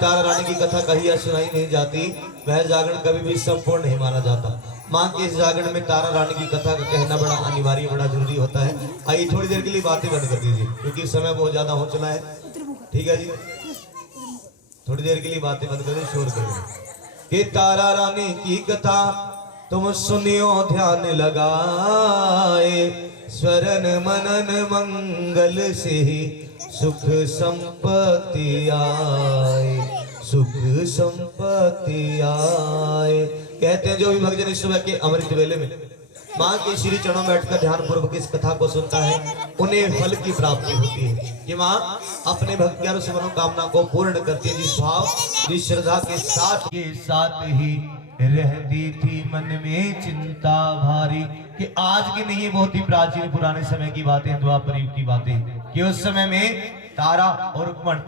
तारा रानी की कथा कही या सुनाई नहीं जाती, वह जागरण कभी भी संपूर्ण नहीं माना जाता। माँ के इस जागरण में तारा रानी की कथा का कहना बड़ा अनिवार्य, बड़ा जरूरी होता है। आइए थोड़ी देर के लिए बातें बंद कर दीजिए, क्योंकि समय बहुत ज्यादा हो चला है। ठीक है जी, थोड़ी देर के लिए बातें बंद कर दीजिए, शोर कर दीजिए। कि तारा रानी की कथा तुम सुनियो ध्यान लगाए, स्वरण मनन मंगल से ही सुख संपत्ति आए, सुख संपत्ति आए। कहते हैं जो भी भक्तजन इस सुबह के अमृत वेले में माँ के श्री चरणों में बैठकर ध्यान पूर्वक इस कथा को सुनता है, उन्हें फल की प्राप्ति होती है। कि माँ अपने भक्त की मनोकामना को पूर्ण करती है, जिस भाव जिस श्रद्धा के साथ ही रहती थी मन में चिंता भारी। कि आज की नहीं, बहुत ही प्राचीन पुराने समय की बातें, द्वापर युग की बातें, कि उस समय में तारा और रुक्मण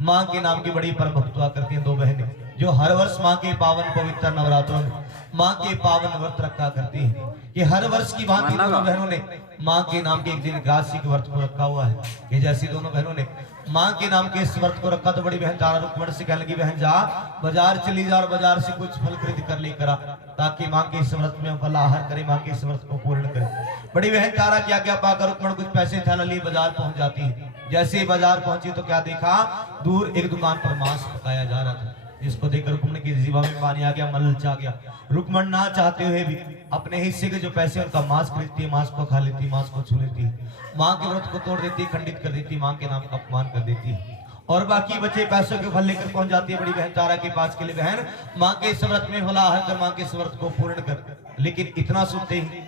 माँ के नाम की बड़ी परम भक्त हुआ करती हैं, दो बहनें, जो हर वर्ष माँ के पावन पवित्र नवरात्रों में माँ के पावन व्रत रखा करती हैं। कि हर वर्ष की भांति दोनों बहनों ने माँ के नाम के एक दिन एकादशी के व्रत को रखा हुआ है। कि जैसी दोनों बहनों ने माँ के नाम के इस व्रत को रखा, तो बड़ी बहन तारा रुक्मण से कहने लगी, बहन जा बाजार चली जा और बाजार से कुछ फल खरीद कर लेकर आ, ताकि माँ के इस व्रत में फल आहार करे, माँ के इस व्रत को पूर्ण करे। बड़ी बहन तारा क्या क्या पाकर रुक्मण कुछ पैसे थैला लिए बाजार पहुंच जाती है। जैसे ही बाजार पहुंची तो क्या देखा, दूर एक दुकान पर मांस पकाया जा रहा था, जिसको देखकर रुक्मण की जीवा में पानी आ गया, मन ललचा गया। रुक्मण ना चाहते हुए भी अपने हिस्से के जो पैसे उनका मांस खरीदती है, मांस को खा लेती है, मांस को छू लेती है, माँ के व्रत को तोड़ देती है, खंडित कर देती है, माँ के नाम का अपमान कर देती है, और बाकी बचे पैसों के फल लेकर पहुंच जाती है बड़ी बहन तारा के पास। के लिए बहन माँ के इस व्रत में फला आहार कर, माँ के इस व्रत को पूर्ण कर। लेकिन इतना सुनते ही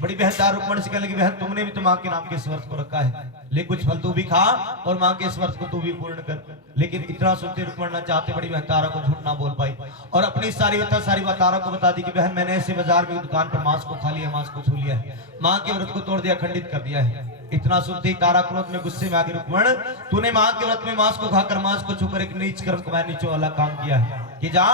बड़ी बहन तारा रुक्मण से कहने लगी, बहन तुमने भी तो माँ के नाम के इस व्रत को रखा है, ले कुछ फल तू भी खा और माँ के इस व्रत को तू भी पूर्ण कर। लेकिन इतना सुनते रुक्मण ना चाहते बड़ी बहन तारा को झूठ ना बोल पाई, और अपनी सारी बात तारा को बता दी कि बहन मैंने ऐसे बाजार में दुकान पर मांस को खा लिया, मांस को छू लिया है, माँ के व्रत को तोड़ दिया, खंडित कर दिया है। इतना सुनते ही तारा क्रोध में गुस्से में आके, रुक्मण तूने माँ के व्रत में मांस को खाकर, मांस को छूकर एक नीच कर्म कमाया, नीचों वाला काम किया है। कि जा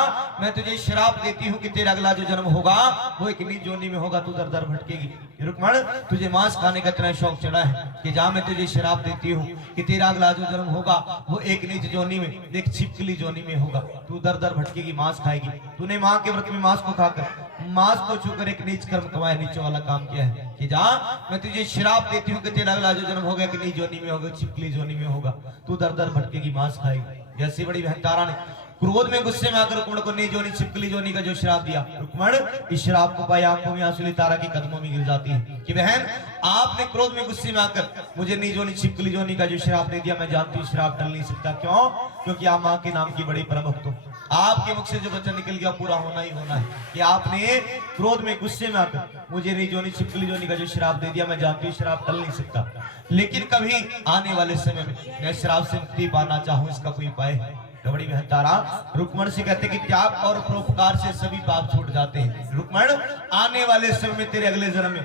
मैं तुझे श्राप देती हूँ कि तेरा अगला जो जन्म होगा वो एक नीच जोनी में होगा, तू दर दर भटकेगी। रुक्मण तुझे मांस खाने का इतना शौक चढ़ा है कि जा मैं तुझे श्राप देती हूँ कि तेरा अगला जो जन्म होगा वो एक नीच जोनी में, एक छिपकली जोनी में होगा, तू दर दर भटकेगी, मांस खाएगी। तूने माँ के व्रत में मांस को खाकर, मांस को छूकर एक नीच कर्म कमाया, नीचों वाला काम किया है। कि जा मैं तुझे श्राप देती हूँ कि तेरा अगला जो जन्म होगा कि नीच जोनी में होगा, छिपकली जोनी में होगा, तू दर दर भटकेगी, मांस खाएगी। जैसी बड़ी बहन तारा ने क्रोध में गुस्से में आकर रुक्मण को नीच जोनी छिपकली जोनी का जो श्राप दिया, रुक्मण इस श्राप को पाई आंखों में आंसू ली तारा के कदमों में गिर जाती है। कि बहन आपने क्रोध में गुस्से में आकर मुझे नीच जोनी छिपकली जोनी का जो श्राप दे दिया, मैं जानती हूँ श्राप टल नहीं सकता। क्यों? क्योंकि आप माँ के नाम की बड़ी परम भक्त हो, आपके मुख से जो वचन निकल गया पूरा होना ही होना है। कि आपने क्रोध में गुस्से में आकर मुझे नीच जोनी छिपकली जोनी का जो श्राप दे दिया, मैं जानती हूँ श्राप टल नहीं सकता, लेकिन कभी आने वाले समय में मैं श्राप से मुक्ति पाना चाहूँ, इसका कोई उपाय है? तो बड़ी बहन तारा रुक्मण से कहते कि त्याग और परोपकार से सभी पाप छूट जाते हैं। रुक्मण आने वाले समय में तेरे अगले जन्म में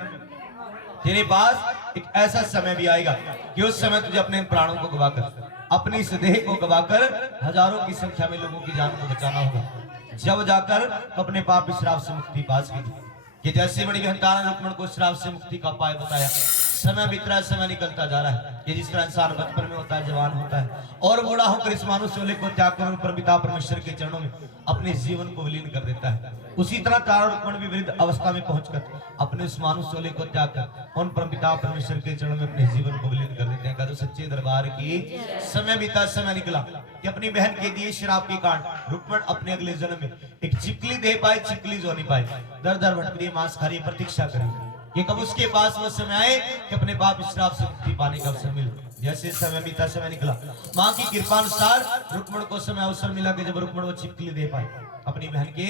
तेरे पास एक ऐसा समय भी आएगा कि उस समय तुझे अपने प्राणों को गवाकर, अपनी इस देह को गवाकर हजारों की संख्या में लोगों की जान को बचाना होगा। जब जाकर तो अपने पाप श्राप से मुक्ति पा सकेगी। कि जैसे बड़ी बहन तारा ने रुक्मण को श्राप से मुक्ति का उपाय बताया, समय बीत रहा है, समय निकलता जा रहा है। ये जिस तरह इंसान बचपन में होता है, जवान होता है और बूढ़ा होकर इस मानुष शोले को त्याग कर परमपिता परमेश्वर के चरणों में अपने जीवन को विलीन कर देता है, उसी तरह तारा रुक्मण भी वृद्ध अवस्था में पहुंचकर अपने उस मानुष शोले को त्याग कर उन परमपिता परमेश्वर के चरणों में अपने जीवन को विलीन कर देते हैं। सच्चे दरबार की समय बीता, समय निकला कि अपनी बहन के दिए श्राप के कारण रुक्मण अपने अगले जन्म में एक छिपकली दे पाए, छिपकली जो नहीं पाए, दर दर भटक मांस खा रही, प्रतीक्षा करेगी कि कब उसके पास वो समय आए कि अपने पाप श्राप से मुक्ति पाने का अवसर मिले। जैसे समय बीता, समय निकला, माँ की कृपा अनुसार रुक्मण को समय अवसर मिला कि जब रुक्मण वो छिपकली दे पाए, अपनी बहन के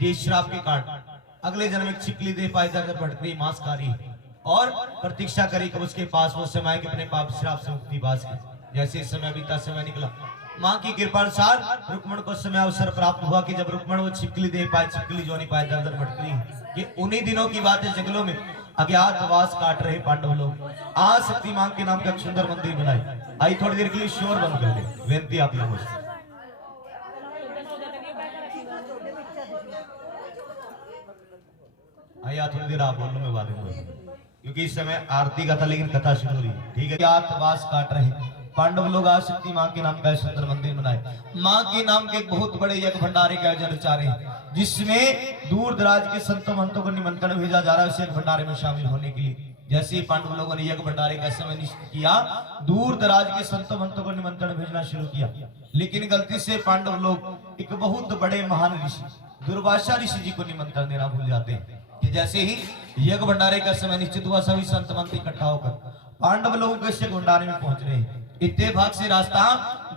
ये श्राप के कारण अगले जन्म में छिपकली दे पाए, दर दर भटक रही, मांस खा रही और प्रतीक्षा करी कब उसके पास वो समय कि अपने पाप श्राप से मुक्ति पा सके। जैसे समय बीता, समय निकला, माँ की कृपा अनुसार रुक्मण को समय अवसर प्राप्त हुआ कि जब रुक्मण वो छिपकली दे पाए, छिपकली जो नहीं पाए, दर दर भटक रही। ये उन्हीं दिनों की बात है, जंगलों में अज्ञातवास काट रहे पांडव लोग आज शक्ति मां के नाम का एक सुंदर मंदिर बनाए। आई थोड़ी देर के लिए शोर बंद कर दे, बेनती आप लोगों से। आइए थोड़ी देर आप बोलो, मैं बातें बोलूं, क्योंकि इस समय आरती का था लेकिन कथा शुरू हो रही है। ठीक है, अज्ञातवास काट रहे पांडव लोग आशक्ति माँ के नाम का सुंदर मंदिर बनाए, माँ के नाम के एक बहुत बड़े यज्ञ भंडारे का आयोजन रचारे, जिसमें दूर दराज के संतों महंतों को निमंत्रण भेजा जा रहा है उस यज्ञ भंडारे में शामिल होने के लिए। जैसे ही पांडव लोगों ने यज्ञ भंडारे का समय निश्चित किया, दूर दराज के संतों महंतों को निमंत्रण भेजना शुरू किया। लेकिन गलती से पांडव लोग एक बहुत बड़े महान ऋषि दुर्वासा ऋषि जी को निमंत्रण देना भूल जाते हैं कि जैसे ही यज्ञ भंडारे का समय निश्चित हुआ, सभी संत मंत्र इकट्ठा होकर पांडव लोगों के यज्ञ भंडारे में पहुंच रहे हैं। इत्तेफाक से रास्ता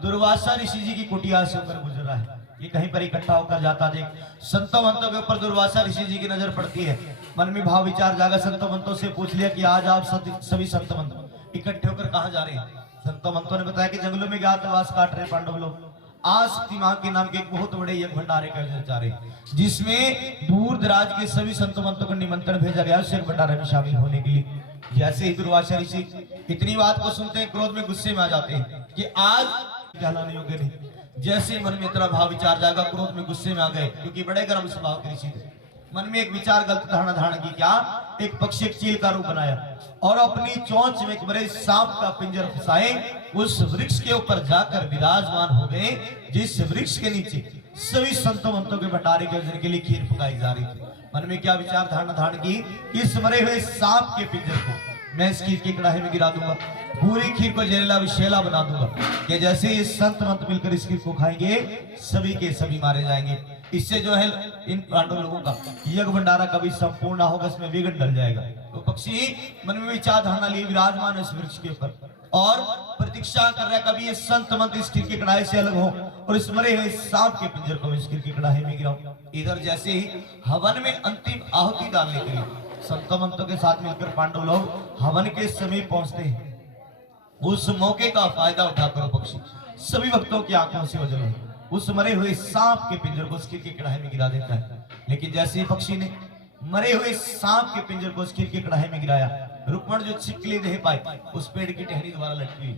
दुर्वासा ऋषि जी की कुटिया से होकर गुजर रहा है। ये कहीं पर इकट्ठा होकर जाता देख संतों मंतों के ऊपर दुर्वासा ऋषि जी की नजर पड़ती है। मन में भाव विचार जागा, संतों मंतों से पूछ लिया कि आज आप सभी संत मंत इकट्ठे होकर कहाँ जा रहे हैं। संतों मंतों ने बताया कि जंगलों में ज्ञातवास काट रहे पांडव लोग आशक्ति माँ के नाम के एक बहुत बड़े यज्ञ भंडारे का आयोजन जा रहे हैं, जिसमें दूर दराज के सभी संतों मंतों को निमंत्रण भेजा गया उस यज्ञ भंडारे में शामिल होने के लिए। जैसे ही दुर्वासा ऋषि इतनी बात को सुनते हैं, क्रोध में गुस्से में आ जाते हैं कि आज कहलाने योग्य नहीं। जैसे मन में इतना भाव विचार जागा, क्रोध में गुस्से में आ गए, क्योंकि बड़े गर्म स्वभाव के ऋषि थे। मन में एक विचार गलत धारणा धारण की, क्या एक पक्षी एक चील का रूप बनाया और अपनी चोंच में एक बड़े सांप का पिंजर फंसाए उस वृक्ष के ऊपर जाकर विराजमान हो गए, जिस वृक्ष के नीचे सभी संतों मंतों के भंडारे के आयोजन के लिए खीर पकाई जा रही थी। मन में क्या विचार धारणा धारण की, इस मरे हुए सांप के पिंजर को मैं इस खीर की कढ़ाई में गिरा दूंगा, पूरी खीर को जहरीला विषैला बना दूंगा कि जैसे ये संत मंत मिलकर इस खीर को खाएंगे सभी के सभी मारे जाएंगे। इससे जो है इन पांडव लोगों का यज्ञ भंडारा कभी संपूर्ण ना होगा, इसमें विघ्न डल जाएगा। तो पक्षी मन में विचार धारणा लिए विराजमान है इस वृक्ष के ऊपर और प्रतीक्षा कर रहा है कभी ये संत मंत इस खीर की कढ़ाई से अलग हो और इस मरे हुए सांप के पिंजर को इस खीर की कढ़ाई में गिराऊं। इधर जैसे ही हवन में अंतिम आहुति डालने के लिए संतों मंतों के साथ मिलकर पांडव लोग हवन के समीप पहुंचते हैं। उस मौके का फायदा उठाकर पक्षी सभी भक्तों की आंखों से ओझल हो उस मरे हुए सांप के पिंजर को उस खीर की कढ़ाई में गिरा देता है। लेकिन जैसे ही पक्षी ने मरे हुए सांप के पिंजर को उस खीर की कढ़ाई में गिराया, रुक्मण जो छिपकली देह पाई उस पेड़ की टहनी द्वारा लटकी,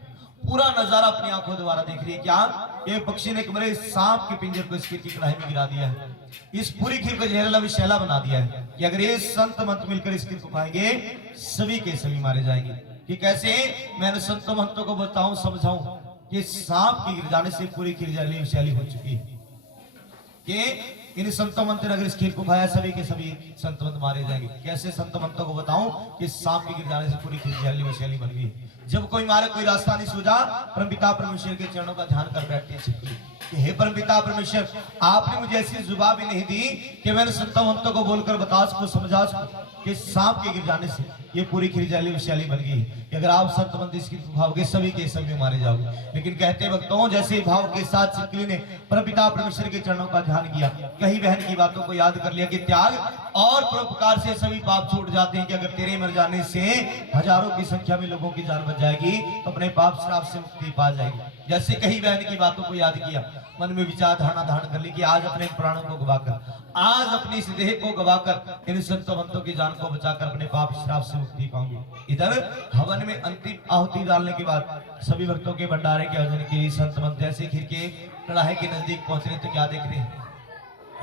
पूरा नजारा अपनी आंखों द्वारा देख रही है। क्या एक पक्षी ने एक मरे सांप के पिंजर को इस खीर की कढ़ाई में गिरा दिया है, इस पूरी खीर को जहरीला विषैला बना दिया है कि अगर ये संत मंत मिलकर इस खीर को खाएंगे सभी के सभी मारे जाएंगे। कि कैसे मैंने संतों मंतों को बताऊं समझाऊं कि सांप की गिर जाने से पूरी खीर जहरीली विषैली हो चुकी है कि इन संतों मंत ने अगर इस खीर को खाया सभी के सभी संत मंत मारे जाएंगे। कैसे संतों मंतों को बताऊं कि सांप की गिर जाने से पूरी खीर जहरीली विषैली बन गई। जब कोई मारे कोई रास्ता नहीं सूझा, परमपिता परमेश्वर के चरणों का ध्यान कर बैठती है छिपकली कि हे परमपिता परमेश्वर, आपने मुझे ऐसी जुबान भी नहीं दी कि मैंने संतों मंतों को बोलकर बता सकूं समझा सकूं कि सांप के गिर जाने से ये पूरी खीर जहरीली विषैली बन गई कि अगर आप संत मंत इसकी खाओगे सभी के सभी मारे जाओगे। लेकिन कहते भक्तों जैसे भाव के साथ छिपकली ने परमपिता परमेश्वर के चरणों का ध्यान किया, कहीं बहन की बातों को याद कर लिया कि त्याग और परोपकार से सभी पाप छूट जाते हैं कि अगर तेरे मर जाने से हजारों की संख्या में लोगों की जान बच जाएगी तो अपने पाप श्राप से मुक्ति पा जाएगी। जैसे कहीं बहन की बातों को याद किया, मन में विचार धारणा धारण कर ली कि आज अपने प्राणों को गवाकर, आज अपनी इस देह को गवाकर इन संतों मंतों की जान को बचाकर अपने पाप श्राप से मुक्ति पाऊंगी। इधर हवन में अंतिम आहुति डालने के बाद सभी भक्तों के भंडारे के आयोजन के लिए संत मंत जैसे खीर के कढ़ाई के नजदीक पहुंच रहे तो क्या देख रहे हैं,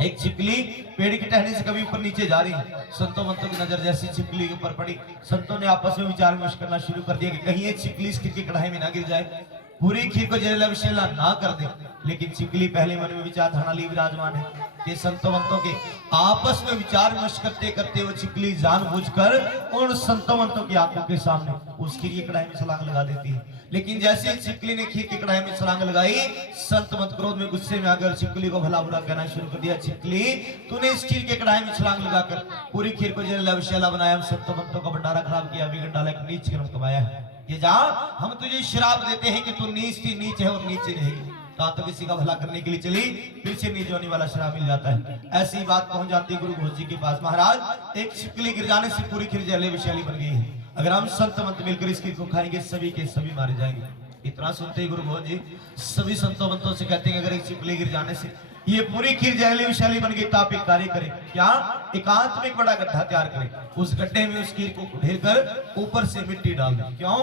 एक छिपकली पेड़ की टहनी से कभी ऊपर नीचे जा रही। संतों मंतों की नजर जैसी छिपकली के ऊपर पड़ी, संतों ने आपस में विचार विमर्श करना शुरू कर दिया कि कहीं ये छिपकली इस खीर की कढ़ाई में ना गिर जाए, पूरी खीर को जहरीला विषैला ना कर दे। लेकिन छिपकली पहले मन में विचार धारणा ली विराजमान है कि संतों मंतों के आपस में विचार विमर्श करते करते वो छिपकली जानबूझकर उन संतों मंतों की आंखों के सामने उस खीर की कढ़ाई में छलांग लगा देती है। लेकिन जैसे छिपकली ने खीर की कढ़ाई में छलांग लगाई, संत मंत क्रोध में गुस्से में आकर छिपकली को भला बुरा कहना शुरू कर दिया। छिपकली तूने इस खीर की कढ़ाई में छलांग लगाकर पूरी खीर को जहरीला विषैला बनाया, संतों मंतों का भंडारा खराब किया, बिगड़ डाला, एक नीच कर्म कमाया है। ये जा हम तुझे श्राप देते हैं कि तू नीच थी, नीच है और नीचे रहेगी। कहा तो किसी का भला करने के लिए चली, फिर से नीच होने वाला श्राप मिल जाता है। ऐसी बात पहुंच जाती है गुरु घोष जी के पास, महाराज एक छिपकली गिर जाने से पूरी खीर जहरीली विषैली बन गई है, अगर हम संत मंत मिलकर इस खीर को खाएंगे सभी के सभी मारे जाएंगे। इतना सुनते ही गुरु घोष जी सभी संतों मंतों से कहते हैं अगर एक छिपकली गिर जाने से ये पूरी खीर जहरीली विषैली बन गई तो आप एक कार्य करें, क्या एकांत में एक बड़ा गड्ढा तैयार करें, उस गड्ढे में उस खीर को ढेर कर ऊपर से मिट्टी डाल दें। क्यों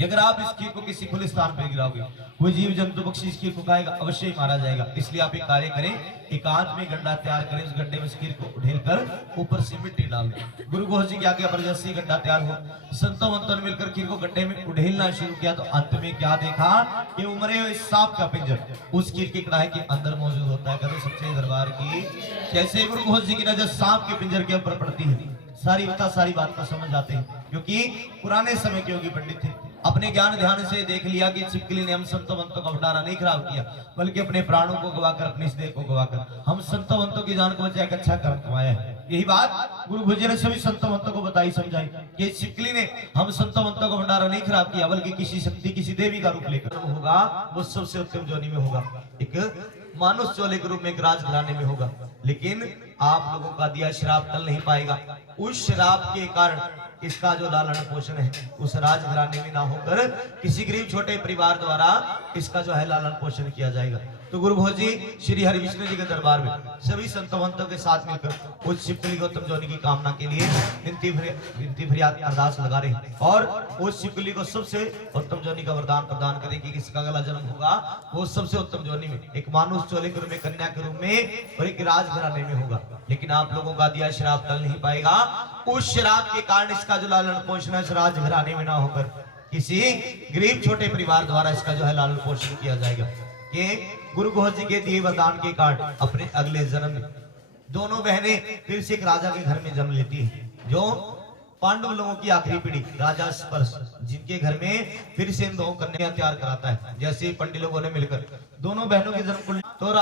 कि अगर आप इस खीर को किसी खुले स्थान पर गिराओगे, कोई जीव जंतु पक्षी इस खीर को खाएगा, अवश्य ही मारा जाएगा। इसलिए आप एक कार्य करें, एकांत में गड्ढा तैयार करें, उस गड्ढे में इस खीर को उड़ेल कर ऊपर से मिट्टी डाल दें। गुरु घोष जी की आज्ञा पर जैसे ही गड्ढा तैयार हो, संतों मंतों ने मिलकर खीर को गड्ढे में उड़ेलना शुरू किया तो अंत में क्या देखा कि उमरे हुए सांप का पिंजर उस खीर की कढ़ाई के अंदर मौजूद होता है। कहते सच्चे दरबार की कैसे गुरु घोष जी की नजर सांप के पिंजर के ऊपर पड़ती है, सारी बात को समझ आते हैं, क्योंकि पुराने समय के योगी पंडित थे। अपने ज्ञान ध्यान से देख लिया कि छिपकली ने हम संतों मंतों का भंडारा नहीं खराब किया, बल्कि अपने प्राणों को गवाकर, अपने इस देह को गवाकर हम संतों मंतों की जान को बचाया, अच्छा कर्म कमाया है। यही बात गुरु भुज ने सभी संतों मंतों को बताई समझाई कि छिपकली ने हम संतों मंतों का भंडारा नहीं खराब किया, बल्कि किसी शक्ति, किसी देवी का रूप लेकर होगा, वो सबसे उत्तम जोनी में होगा, एक मानुष चोले के रूप में, एक राजघराने में होगा। लेकिन आप लोगों का दिया श्राप टल नहीं पाएगा। उस श्राप के कारण इसका जो लालन पोषण है उस राजघराने में ना होकर किसी गरीब छोटे परिवार द्वारा इसका जो है लालन पोषण किया जाएगा। तो गुरु भोज जी श्री हरि विष्णु जी के दरबार में सभी संतों के साथ मिलकर उस छिपकली को उत्तम जोनी की कामना के लिए विनती फरियाद अरदास लगा रहे हैं, और उस छिपकली को सबसे उत्तम जोनी का वरदान प्रदान करें कि किसका अगला जन्म होगा वो सबसे उत्तम जोनी में, एक मानुष चोले के रूप में, कन्या के रूप में और एक राजघराने में होगा। लेकिन आप लोगों का दिया श्राप टल नहीं पाएगा। उस श्राप के कारण इसका जो लालन पोषण है राजघराने में ना होकर किसी गरीब छोटे परिवार द्वारा इसका जो है लालन पोषण किया जाएगा। कि गुरु घोष जी के दिए वरदान के कारण अपने अगले जन्म में दोनों बहनें फिर से एक राजा के घर में जन्म लेती है, जो पांडव लोगों की आखिरी पीढ़ी राजा स्पर्श, जिनके घर में फिर से इन दो कन्या तैयार कराता है। जैसे पंडित लोगों ने मिलकर दोनों बहनों के जन्म कुंडली, तो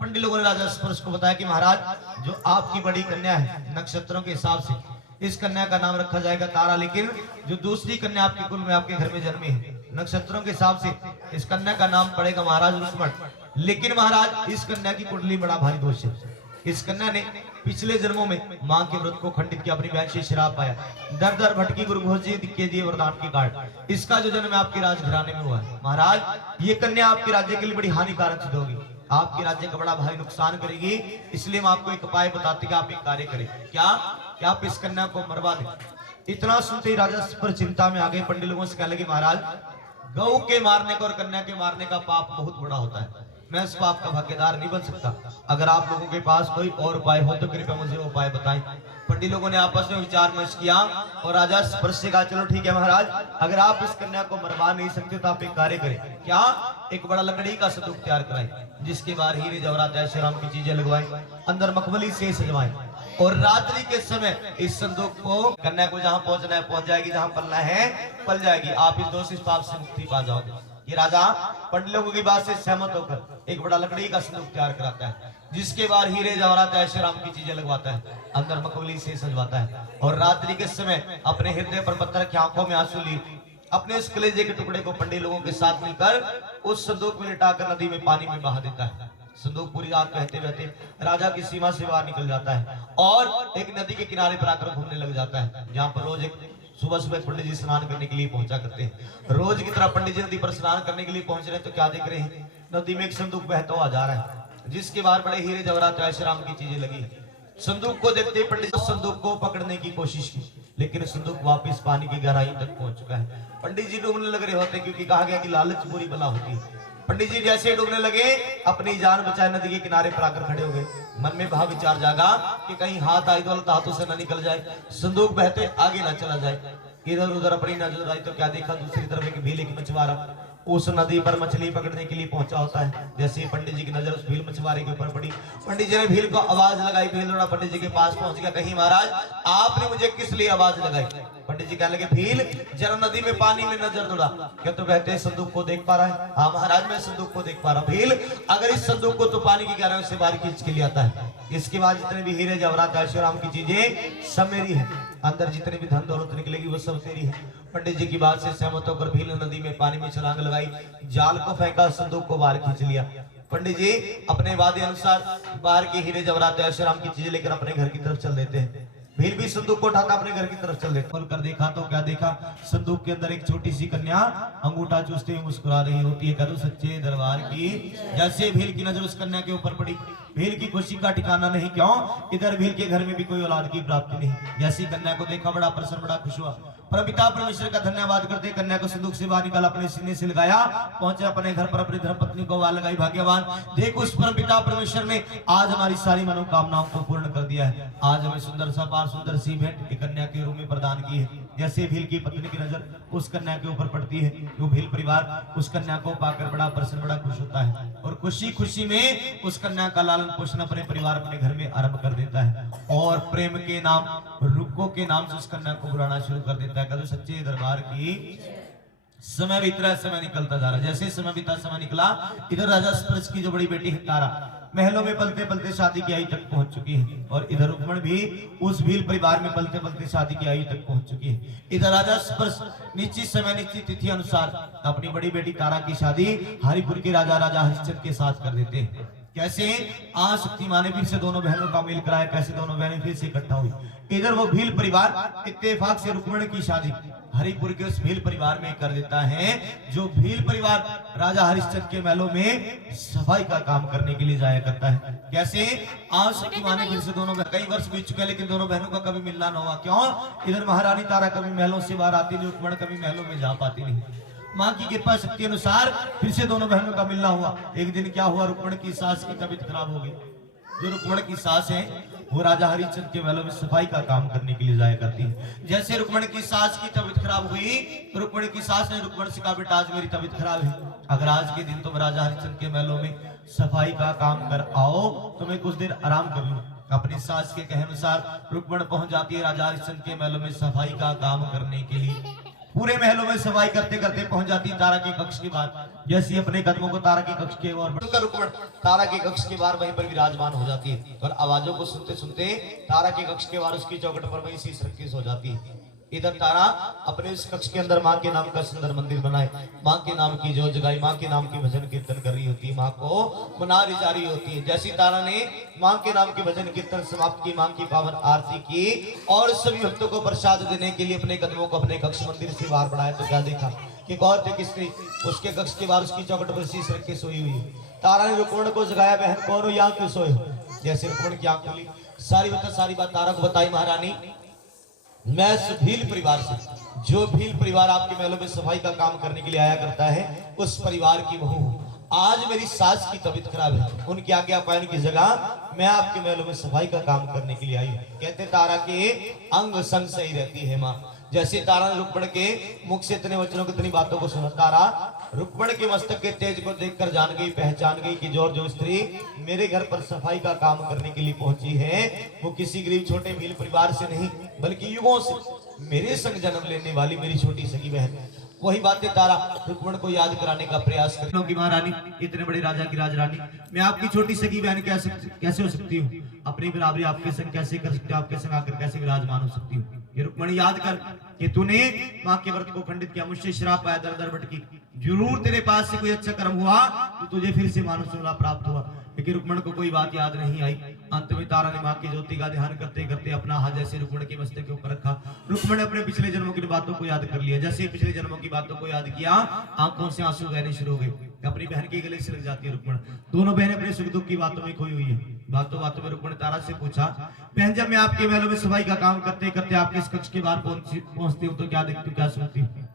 पंडित लोगों ने राजा स्पर्श को बताया कि महाराज जो आपकी बड़ी कन्या है, नक्षत्रों के हिसाब से इस कन्या का नाम रखा जाएगा तारा, लेकिन जो दूसरी कन्या आपके कुल में आपके घर में जन्मी है, नक्षत्रों के हिसाब से इस कन्या का नाम पड़ेगा महाराज रुक्मण। लेकिन महाराज इस कन्या की कुंडली बड़ा भारी दोष है। इस कन्या ने पिछले जन्मों में मां के व्रत को खंडित किया, अपनी बहन से श्राप पाया, दर दर भटकी गुरु घोष जी के दिए वरदान के कारण इसका जो जन्म आपके राजघराने में हुआ है। महाराज ये कन्या आपके राज्य के लिए बड़ी हानिकारक सिद्ध होगी, आपके राज्य का बड़ा भारी नुकसान करेगी। इसलिए हम आपको एक उपाय बताते कि आप एक कार्य करें, क्या आप इस कन्या को मरवा दें। इतना सुनते ही राजा पर चिंता में आ गए। पंडित लोगों से कहने लगे महाराज गौ के मारने का और कन्या के मारने का पाप बहुत बड़ा होता है, मैं इस पाप का भागीदार नहीं बन सकता। अगर आप लोगों के पास कोई और उपाय हो तो कृपया मुझे उपाय बताएं। पंडित लोगों ने आपस में विचार विमर्श किया और राजा स्पर्श से कहा चलो ठीक है महाराज, अगर आप इस कन्या को मरवा नहीं सकते तो आप एक कार्य करें, क्या एक बड़ा लकड़ी का संदूक तैयार कराएं, जिसके बाहर हीरे जवाहरात ऐशो आराम की चीजें लगवाएं, अंदर मखमली से सजवाएं, और रात्रि के समय इस संदूक को कन्या को जहां पहुंचना है पहुंच जाएगी, जहां पलना है पल जाएगी, आप इस दोष इस पाप से मुक्ति पा जाओगे। ये राजा पंडित लोगों की बात से सहमत होकर एक बड़ा लकड़ी का संदूक तैयार कराता है, जिसके बाहर हीरे जवाहरात ऐशो आराम की चीजें लगवाता है, अंदर मखमली से सजवाता है, और रात्रि के समय अपने हृदय पर पत्थर की आंखों में आंसू लिए अपने उस कलेजे के टुकड़े को पंडित लोगों के साथ मिलकर उस संदूक में लिटाकर नदी में पानी में बहा देता है। संदूक पूरी रात बहते बहते राजा की सीमा से बाहर निकल जाता है और एक नदी के किनारे पर आकर घूमने लग जाता है, जहाँ पर रोज एक सुबह सुबह पंडित जी स्नान करने के लिए पहुंचा करते हैं। रोज की तरह पंडित जी नदी पर स्नान करने के लिए पहुंच रहे हैं तो क्या देख रहे हैं, नदी में एक संदूक बहता हुआ जा रहा है, जिसके बाहर बड़े हीरे जवाहरात ऐशो आराम की चीजें लगी है। संदूक को देखते पंडित संदूक को पकड़ने की कोशिश की, लेकिन संदूक वापस पानी की गहराई तक पहुंच चुका है। पंडित जी डूबने लग रहे होते, क्योंकि कहा गया कि लालच बुरी बला होती है। पंडित जी जैसे डूबने लगे अपनी जान बचाए नदी के किनारे पर आकर खड़े हो गए। मन में भाव विचार जागा कि कहीं हाथ आई दौलत हाथों से न निकल जाए, संदूक बहते आगे न चला जाए। इधर उधर अपनी नजर आई तो क्या देखा, दूसरी तरफ एक भील एक मछुआरा उस नदी पर मछली पकड़ने के लिए पहुंचा होता है। जैसे ही पंडित जी की नजर उस भील मछुआरे के ऊपर पड़ी, पंडित जी ने भील को आवाज लगाई, भील थोड़ा पंडित जी के पास पहुंच गया, कहीं महाराज आपने मुझे किस लिए आवाज लगाई। पंडित जी कहने लगे भील जरा नदी में पानी में नजर दौड़ा, क्या तो बहते संदूक को देख पा रहा है? हाँ महाराज मैं संदूक को देख पा रहा हूँ। भील अगर इस संदूक को तो पानी की गहराई से बाहर खींच के लिए आता है, इसके बाद जितने भी हीरे जवाहरात ऐशो आराम की चीजें सब मेरी है, अंदर जितने भी धन दौलत निकलेगी वो सब तेरी है। पंडित जी की बात से सहमत होकर भील नदी में पानी में छलांग लगाई, जाल को फेंका, संदूक को बाहर खींच लिया। पंडित जी अपने वादे अनुसार बाहर के हीरे जवाहरात ऐशो आराम की चीजें लेकर अपने घर की तरफ चल देते हैं। भील भी संदूक को उठाकर अपने घर की तरफ चल देते। खोलकर देखा तो क्या देखा, संदूक के अंदर एक छोटी सी कन्या अंगूठा चूसते हुए मुस्कुरा रही होती है। करो सच्चे दरबार की। जैसे भील की नजर उस कन्या के ऊपर पड़ी, भील की खुशी का ठिकाना नहीं। क्यों? इधर भील के घर में भी कोई औलाद की प्राप्ति नहीं। जैसी कन्या को देखा बड़ा प्रसन्न बड़ा खुश हुआ, परमपिता परमेश्वर का धन्यवाद करते कन्या को संदूक से बाहर निकाला, अपने सीने से लगाया, पहुंचे अपने घर पर, अपनी धर्मपत्नी को वार लगाई। भाग्यवान देखो उस परमपिता परमेश्वर ने आज हमारी सारी मनोकामनाओं को पूर्ण कर दिया है। आज हमें सुंदर सा पार, सुंदर सी भेंट कन्या के रूप में प्रदान की है। जैसे भील की पत्नी की नजर उस कन्या के ऊपर पड़ती है, वो भील परिवार उस कन्या को पाकर बड़ा प्रसन्न, बड़ा खुश होता है और खुशी खुशी में उस कन्या का लालन पोषण अपने परिवार, अपने घर में आरंभ कर देता है और प्रेम के नाम, रुको के नाम से उस कन्या को बुलाना शुरू कर देता है। कदम सच्चे दरबार की समय बीतरा, समय निकलता जा रहा। जैसे समय बीता, समय निकला, इधर राजा स्पर्श की जो बड़ी बेटी है तारा महलों में पलते पलते शादी की आयु तक पहुंच चुकी है और इधर रुक्मण भी उस भील परिवार में पलते पलते शादी की आयु तक पहुंच चुकी है। इधर राजा स्पर्श निश्चित समय, निश्चित तिथि अनुसार अपनी बड़ी बेटी तारा की शादी हरिपुर के राजा हरिश्चंद्र के साथ कर देते हैं। कैसे आज शक्ति माँ ने फिर से दोनों बहनों का मेल कराया, कैसे दोनों बहनें फिर से इकट्ठा हुई। इधर वो भील परिवार इत्तेफाक से रुक्मण की शादी हरिपुर के उस भील परिवार में कर देता है, जो भील परिवार राजा हरिश्चंद्र के महलों में सफाई का काम करने के लिए जाया करता है। कैसे आज शक्ति माँ ने फिर से दोनों, कई वर्ष बीत चुके हैं लेकिन दोनों बहनों का कभी मिलना न हुआ। क्यों? इधर महारानी तारा कभी महलों से बाहर आती नहीं, रुक्मण कभी महलों में जा पाती नहीं। माँ की कृपा शक्ति अनुसार फिर से दोनों बहनों का मिलना हुआ। एक दिन क्या हुआ, रुक्मण की सास की तबीयत खराब हो गई। जो रुक्मण की सास है वो राजा हरिश्चंद्र के महलों में सफाई का काम करने के लिए जाया करती है। जैसे रुक्मण की सास की तबीयत खराब हुई तो रुक्मण की सास ने रुक्मण से कहा, बेटा आज मेरी तबीयत खराब है, अगर आज के दिन तुम राजा हरिश्चंद्र के महलों में सफाई का काम कर आओ तो मैं कुछ देर आराम कर लूं। अपनी सास के कहे अनुसार रुक्मण पहुंच जाती है राजा हरिश्चंद्र के महलों में सफाई का काम करने के लिए। पूरे महलों में सफाई करते करते पहुंच जाती तारा के कक्ष के बाहर। जैसे अपने कदमों को तारा के कक्ष के ओर बढ़कर रुक्मण तारा के कक्ष के बाहर वहीं पर विराजमान हो जाती है और आवाजों को सुनते सुनते तारा के कक्ष के बाहर उसकी चौखट पर वहीं शीश रख के सो जाती है। इधर तारा अपने इस कक्ष के अंदर माँ के नाम का सुंदर मंदिर बनाए, माँ के नाम की जोत जगाई, माँ के नाम की भजन कीर्तन कर रही होती है, माँ को मनारी जा रही होती है। जैसी तारा ने माँ के नाम की भजन कीर्तन समाप्त की, माँ की पावन आरती की और सभी भक्तों को प्रसाद देने के लिए अपने कदमों को अपने कक्ष मंदिर से बाहर बढ़ाया तो क्या देखा कि गौर थे किसने उसके कक्ष के बाहर उसकी चौखट पर शीश रख के सोई हुई है। तारा ने रुक्मण को जगाया, बहन कौन हो, यहाँ क्यों सोए हो? जैसे रुक्मण की आंख खुली, सारी बात तारा को बताई। महारानी मैं भील परिवार से, जो भील परिवार आपके महलों में सफाई का काम करने के लिए आया करता है, उस परिवार की बहू हूँ। आज मेरी सास की तबीयत खराब है, उनकी आज्ञा पालन की जगह मैं आपके महलों में सफाई का काम करने के लिए आई हूँ। कहते तारा के अंग संग सही रहती है माँ। जैसे तारा ने रुक्मण के मुख से इतने वचनों की इतनी बातों को सुना, तारा रुक्मण के मस्तक के तेज को देखकर जान गई, पहचान गई कि जो स्त्री मेरे घर पर सफाई का काम करने के लिए पहुंची है वो किसी गरीब छोटे भील परिवार से नहीं बल्कि युगों से मेरे संग जन्म लेने वाली मेरी छोटी सगी बहन। वही बातें तारा रुक्मण को याद कराने का प्रयास करती है। महारानी, इतने बड़े राजा की राजरानी, मैं आपकी छोटी सगी बहन कैसे हो सकती हूँ? अपनी बराबरी आपके संग कैसे कर सकती हूँ? आपके संग आकर कैसे विराजमान हो सकती हूँ? ये रुक्मणी याद कर कि तूने माँ के व्रत को खंडित किया, मुझसे श्राप पाया, दर दर भटकी, जरूर तेरे पास से कोई अच्छा कर्म हुआ तो तुझे फिर से मानव सोना प्राप्त हुआ। लेकिन रुक्मण को कोई बात याद नहीं आई। अंत में तारा ने माँ की ज्योति का ध्यान करते करते अपना हाथ जैसे रुक्मण के मस्तक के ऊपर रखा। रुक्मण ने अपने पिछले जन्मों की बातों को याद कर लिया। जैसे पिछले जन्मों की बातों को याद किया, आंखों से आंसू बहने शुरू हो गए। अपनी बहन के गले से लग जाती है रुक्मण। दोनों बहनें अपने सुख दुख की बातों में खोई हुई है। बातों बातों में रुक्मण तारा से पूछा, बहन जब मैं आपके महलों में सफाई का काम करते करते आपके इस कक्ष के बाहर पहुंचती हूँ तो क्या देखती हूँ, क्या सुनती हूँ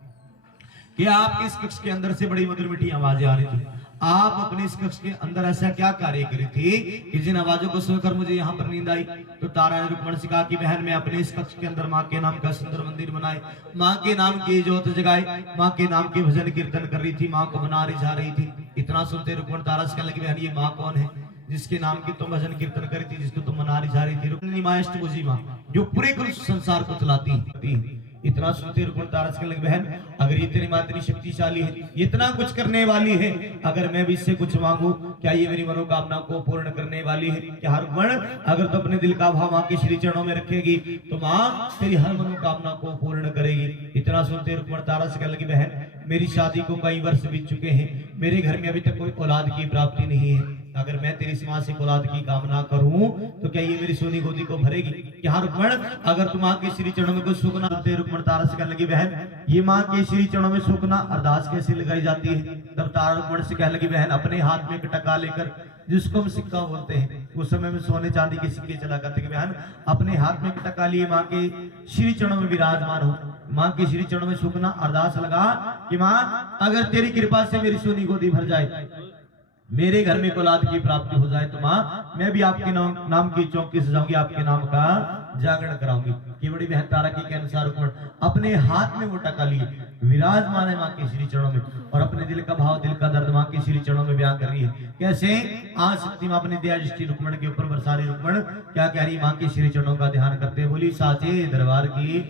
कि आपके इस कक्ष के अंदर से बड़ी मधुर मीठी आवाजें आ रही थी। आप अपने इस कक्ष के अंदर ऐसा क्या कार्य करी थी कि जिन आवाजों को सुनकर मुझे यहाँ पर नींद आई? तो तारा ने रुक्मण से कहा कि बहन मैं अपने इस कक्ष के अंदर माँ के नाम का सुंदर मंदिर बनाए, माँ के नाम की ज्योत जगाए, माँ के नाम के भजन कीर्तन कर रही थी, माँ को मना जा रही थी। इतना सुनते रुक्मण तारा से कहने लगी, बहन ये माँ कौन है जिसके नाम की तुम भजन कीर्तन करी थी, जिसको तुम मना जा रही थी? रुक्मिणी माँ अष्टभुजी माँ, जो पूरे संसार को चलाती। इतना सुनते रुक्मण तारा से कहने लगी, बहन अगर ये तेरी माँ इतनी शक्तिशाली है, इतना कुछ करने वाली है, अगर मैं भी इससे कुछ मांगू क्या ये मेरी मनोकामना को पूर्ण करने वाली है? क्या रुक्मण अगर तो अपने दिल का भाव माँ के श्री चरणों में रखेगी तो माँ तेरी हर मनोकामना को पूर्ण करेगी। इतना सुनते रुक्मण तारा से कहने लगी, बहन मेरी शादी को कई वर्ष बीत चुके हैं, मेरे घर में अभी तक कोई औलाद की प्राप्ति नहीं है, अगर मैं तेरी माँ से औलाद की कामना करूं तो क्या ये मेरी सोनी गोदी को भरेगी? क्या रुक्मण अगर तुम माँ के श्री चरणों में कुछ सुखना? रुक्मण तारा से कहने लगी, बहन ये माँ के श्री चरणों में सुखना अरदास कैसे लगाई जाती है? तब तारा रुक्मण से कहने लगी, बहन अपने हाथ में एक टका लेकर, जिसको हम सिक्का बोलते हैं, उस समय में सोने चांदी के सिक्के चला करते, बहन अपने हाथ में एक टका लिए माँ के श्री चरणों में विराजमान हो, माँ के श्री चरणों में सुखना अरदास लगा कि माँ अगर तेरी कृपा से मेरी सोनी गोदी भर जाए, मेरे घर में औलाद की प्राप्ति हो जाए, तो माँ मैं भी आपके नाम की चौकी सजाऊंगी, आपके नाम का जागरण कराऊंगी। कि बड़ी बहन तारा की के अनुसार रुक्मण अपने हाथ में वो टका लिए विराजमान है माँ के श्री चरणों में, और अपने दिल का भाव, दिल का दर्द माँ के श्री चरणों में बयान कर रही है। कैसे? आज शक्ति माँ अपनी दया दृष्टि रुक्मण के ऊपर बरसा रही। रुक्मण क्या कह रही? माँ के श्री चरणों का ध्यान करते बोली, साचे दरबार की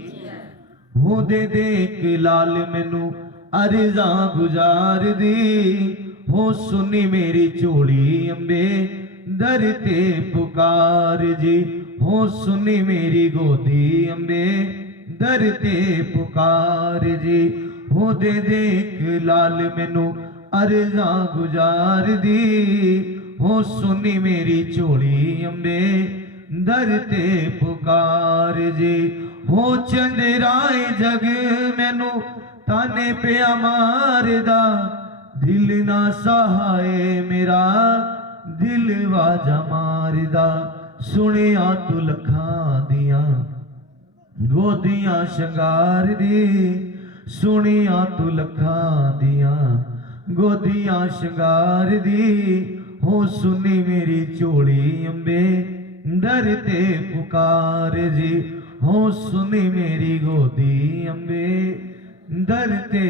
हो दे के लाल मैनू अर्जा गुजार दी, हो सुनी मेरी चोली अम्बे दरते पुकार जी, हो सुनी मेरी गोदी अम्बे दरते पुकार जी, हो दे के लाल मैनू अर्जा गुजार दी, हो सुनी मेरी चोली अम्बे दरते पुकार जी, हो चंद्राए जग मैनू ताने पिया मारदा, दिल ना सहाय मेरा दिल वाजा मारदा, सुनिया तू लखां दिया गोदियां शंगार दी, सुनिया तू लखां दिया गोदियां शंगार दी, हो सुनी मेरी चोली अम्बे दरते पुकार जी, हो सुनी मेरी गोदी अम्बे दरते